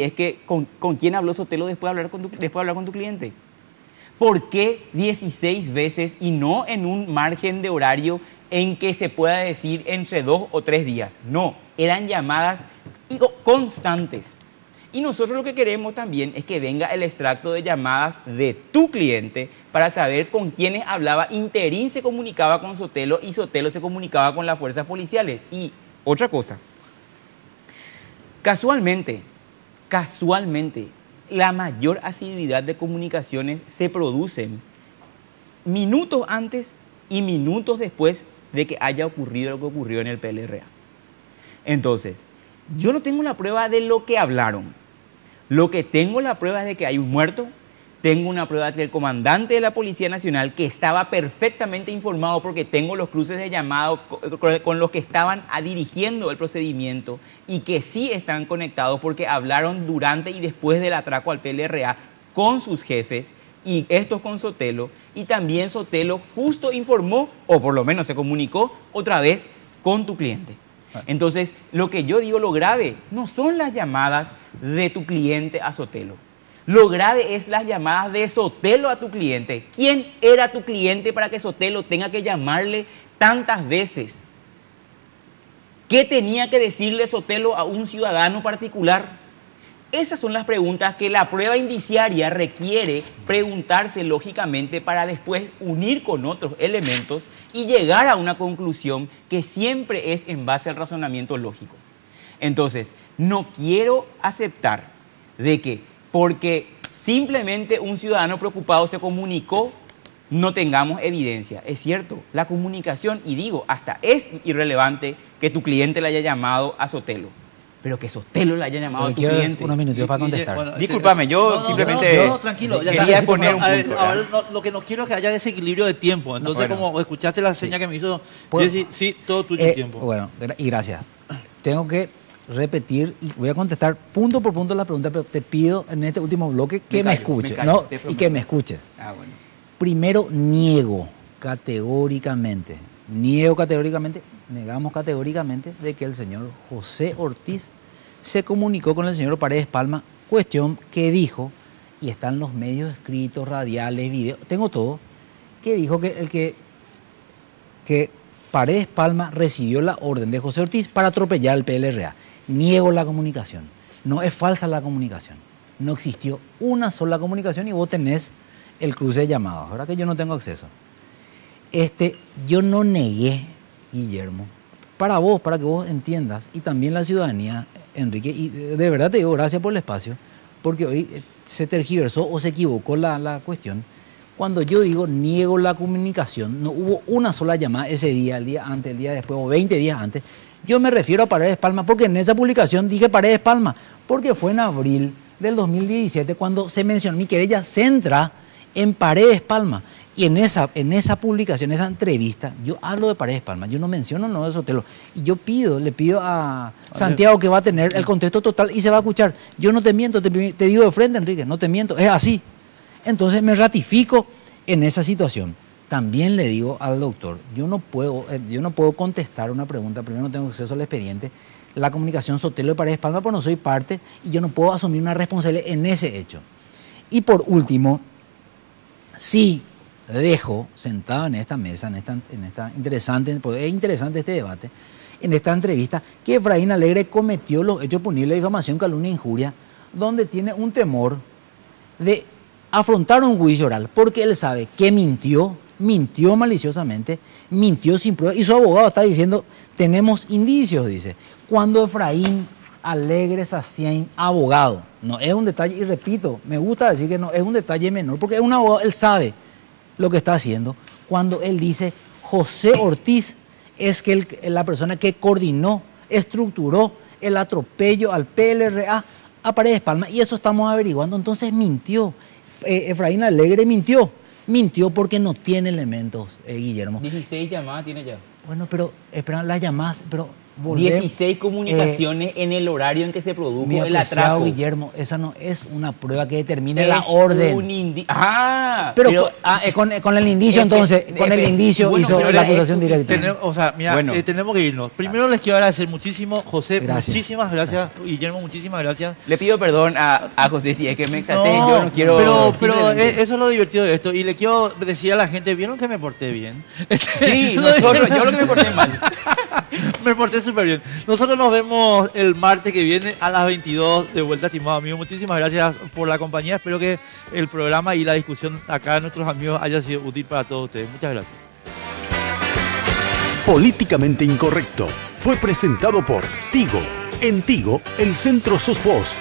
es que con quién habló Sotelo después de hablar con tu cliente. ¿Por qué 16 veces y no en un margen de horario en que se pueda decir entre 2 o 3 días? No, eran llamadas constantes. Y nosotros lo que queremos también es que venga el extracto de llamadas de tu cliente para saber con quiénes hablaba. Interín se comunicaba con Sotelo y Sotelo se comunicaba con las fuerzas policiales. Y otra cosa, casualmente, la mayor asiduidad de comunicaciones se producen minutos antes y minutos después de que haya ocurrido lo que ocurrió en el PLRA. Entonces, yo no tengo la prueba de lo que hablaron. Lo que tengo la prueba es de que hay un muerto. Tengo una prueba del comandante de la Policía Nacional que estaba perfectamente informado porque tengo los cruces de llamado con los que estaban dirigiendo el procedimiento y que sí están conectados porque hablaron durante y después del atraco al PLRA con sus jefes y estos con Sotelo. Y también Sotelo justo informó, o por lo menos se comunicó otra vez con tu cliente. Entonces, lo que yo digo, lo grave, no son las llamadas de tu cliente a Sotelo. Lo grave es las llamadas de Sotelo a tu cliente. ¿Quién era tu cliente para que Sotelo tenga que llamarle tantas veces? ¿Qué tenía que decirle Sotelo a un ciudadano particular? Esas son las preguntas que la prueba indiciaria requiere preguntarse lógicamente para después unir con otros elementos y llegar a una conclusión que siempre es en base al razonamiento lógico. Entonces, no quiero aceptar de que porque simplemente un ciudadano preocupado se comunicó, no tengamos evidencia. Es cierto, la comunicación, y digo, hasta es irrelevante que tu cliente le haya llamado a Sotelo. Pero que Sotelo le haya llamado a tu cliente. Unos minutos para contestar. Bueno, discúlpame, yo simplemente tranquilo, quería poner un punto. A ver, lo que no quiero es que haya desequilibrio de tiempo. Entonces, como escuchaste la seña que me hizo, yo decía, sí, todo tuyo el tiempo. Bueno, y gracias. Tengo que repetir y voy a contestar punto por punto la pregunta, pero te pido en este último bloque que me escuches, ¿no? Y que me escuches. Bueno. Primero, niego categóricamente negamos categóricamente de que el señor José Ortiz se comunicó con el señor Paredes Palma, cuestión que dijo, y está en los medios escritos, radiales, videos, tengo todo, que dijo que Paredes Palma recibió la orden de José Ortiz para atropellar al PLRA. Niego la comunicación. No es falsa la comunicación. No existió una sola comunicación y vos tenés el cruce de llamadas, ¿verdad? Que yo no tengo acceso. Yo no negué, Guillermo, para vos, para que vos entiendas, y también la ciudadanía, Enrique, y de verdad te digo gracias por el espacio, porque hoy se tergiversó o se equivocó la cuestión. Cuando yo digo niego la comunicación, no hubo una sola llamada ese día, el día antes, el día después o 20 días antes. Yo me refiero a Paredes Palma porque en esa publicación dije Paredes Palma, porque fue en abril del 2017 cuando se mencionó mi querella centra en Paredes Palma. Y en esa publicación, en esa entrevista, yo hablo de Paredes Palma, yo no menciono no de Sotelo. Y yo le pido a Santiago que va a tener el contexto total y se va a escuchar. Yo no te miento, te digo de frente, Enrique, no te miento, es así. Entonces me ratifico en esa situación. También le digo al doctor, yo no puedo contestar una pregunta, primero no tengo acceso al expediente, la comunicación Sotelo de Paredes Palma, pues no soy parte y yo no puedo asumir una responsabilidad en ese hecho. Y por último, sí dejo sentado en esta mesa, en esta interesante, porque es interesante este debate, en esta entrevista, que Efraín Alegre cometió los hechos punibles de difamación, calumnia e injuria, donde tiene un temor de afrontar un juicio oral, porque él sabe que mintió maliciosamente, mintió sin prueba, y su abogado está diciendo, tenemos indicios, dice. Cuando Efraín Alegre Sacien, abogado, no es un detalle, y repito, me gusta decir que no es un detalle menor, porque es un abogado, él sabe lo que está haciendo, cuando él dice, José Ortiz es la persona que coordinó, estructuró el atropello al PLRA a Paredes Palma, y eso estamos averiguando, entonces mintió. Efraín Alegre mintió porque no tiene elementos, Guillermo. 16 llamadas tiene ya. Bueno, pero esperan las llamadas, pero 16 comunicaciones en el horario en que se produjo el atraco. Guillermo, esa no es una prueba que determine la orden. Pero con el indicio entonces, con el indicio bueno, hizo la acusación directa. O sea, mira, bueno, tenemos que irnos. Primero les quiero agradecer muchísimo, José, muchísimas gracias. Guillermo, muchísimas gracias. Le pido perdón a José si es que me exalté, yo no quiero... Pero eso es lo divertido de esto. Y le quiero decir a la gente, ¿vieron que me porté bien? Sí, yo lo que me porté mal. Me porté súper bien. Nosotros nos vemos el martes que viene a las 22 de vuelta, estimados amigos. Muchísimas gracias por la compañía. Espero que el programa y la discusión acá de nuestros amigos haya sido útil para todos ustedes. Muchas gracias. Políticamente Incorrecto fue presentado por Tigo. En Tigo, el centro sos vos.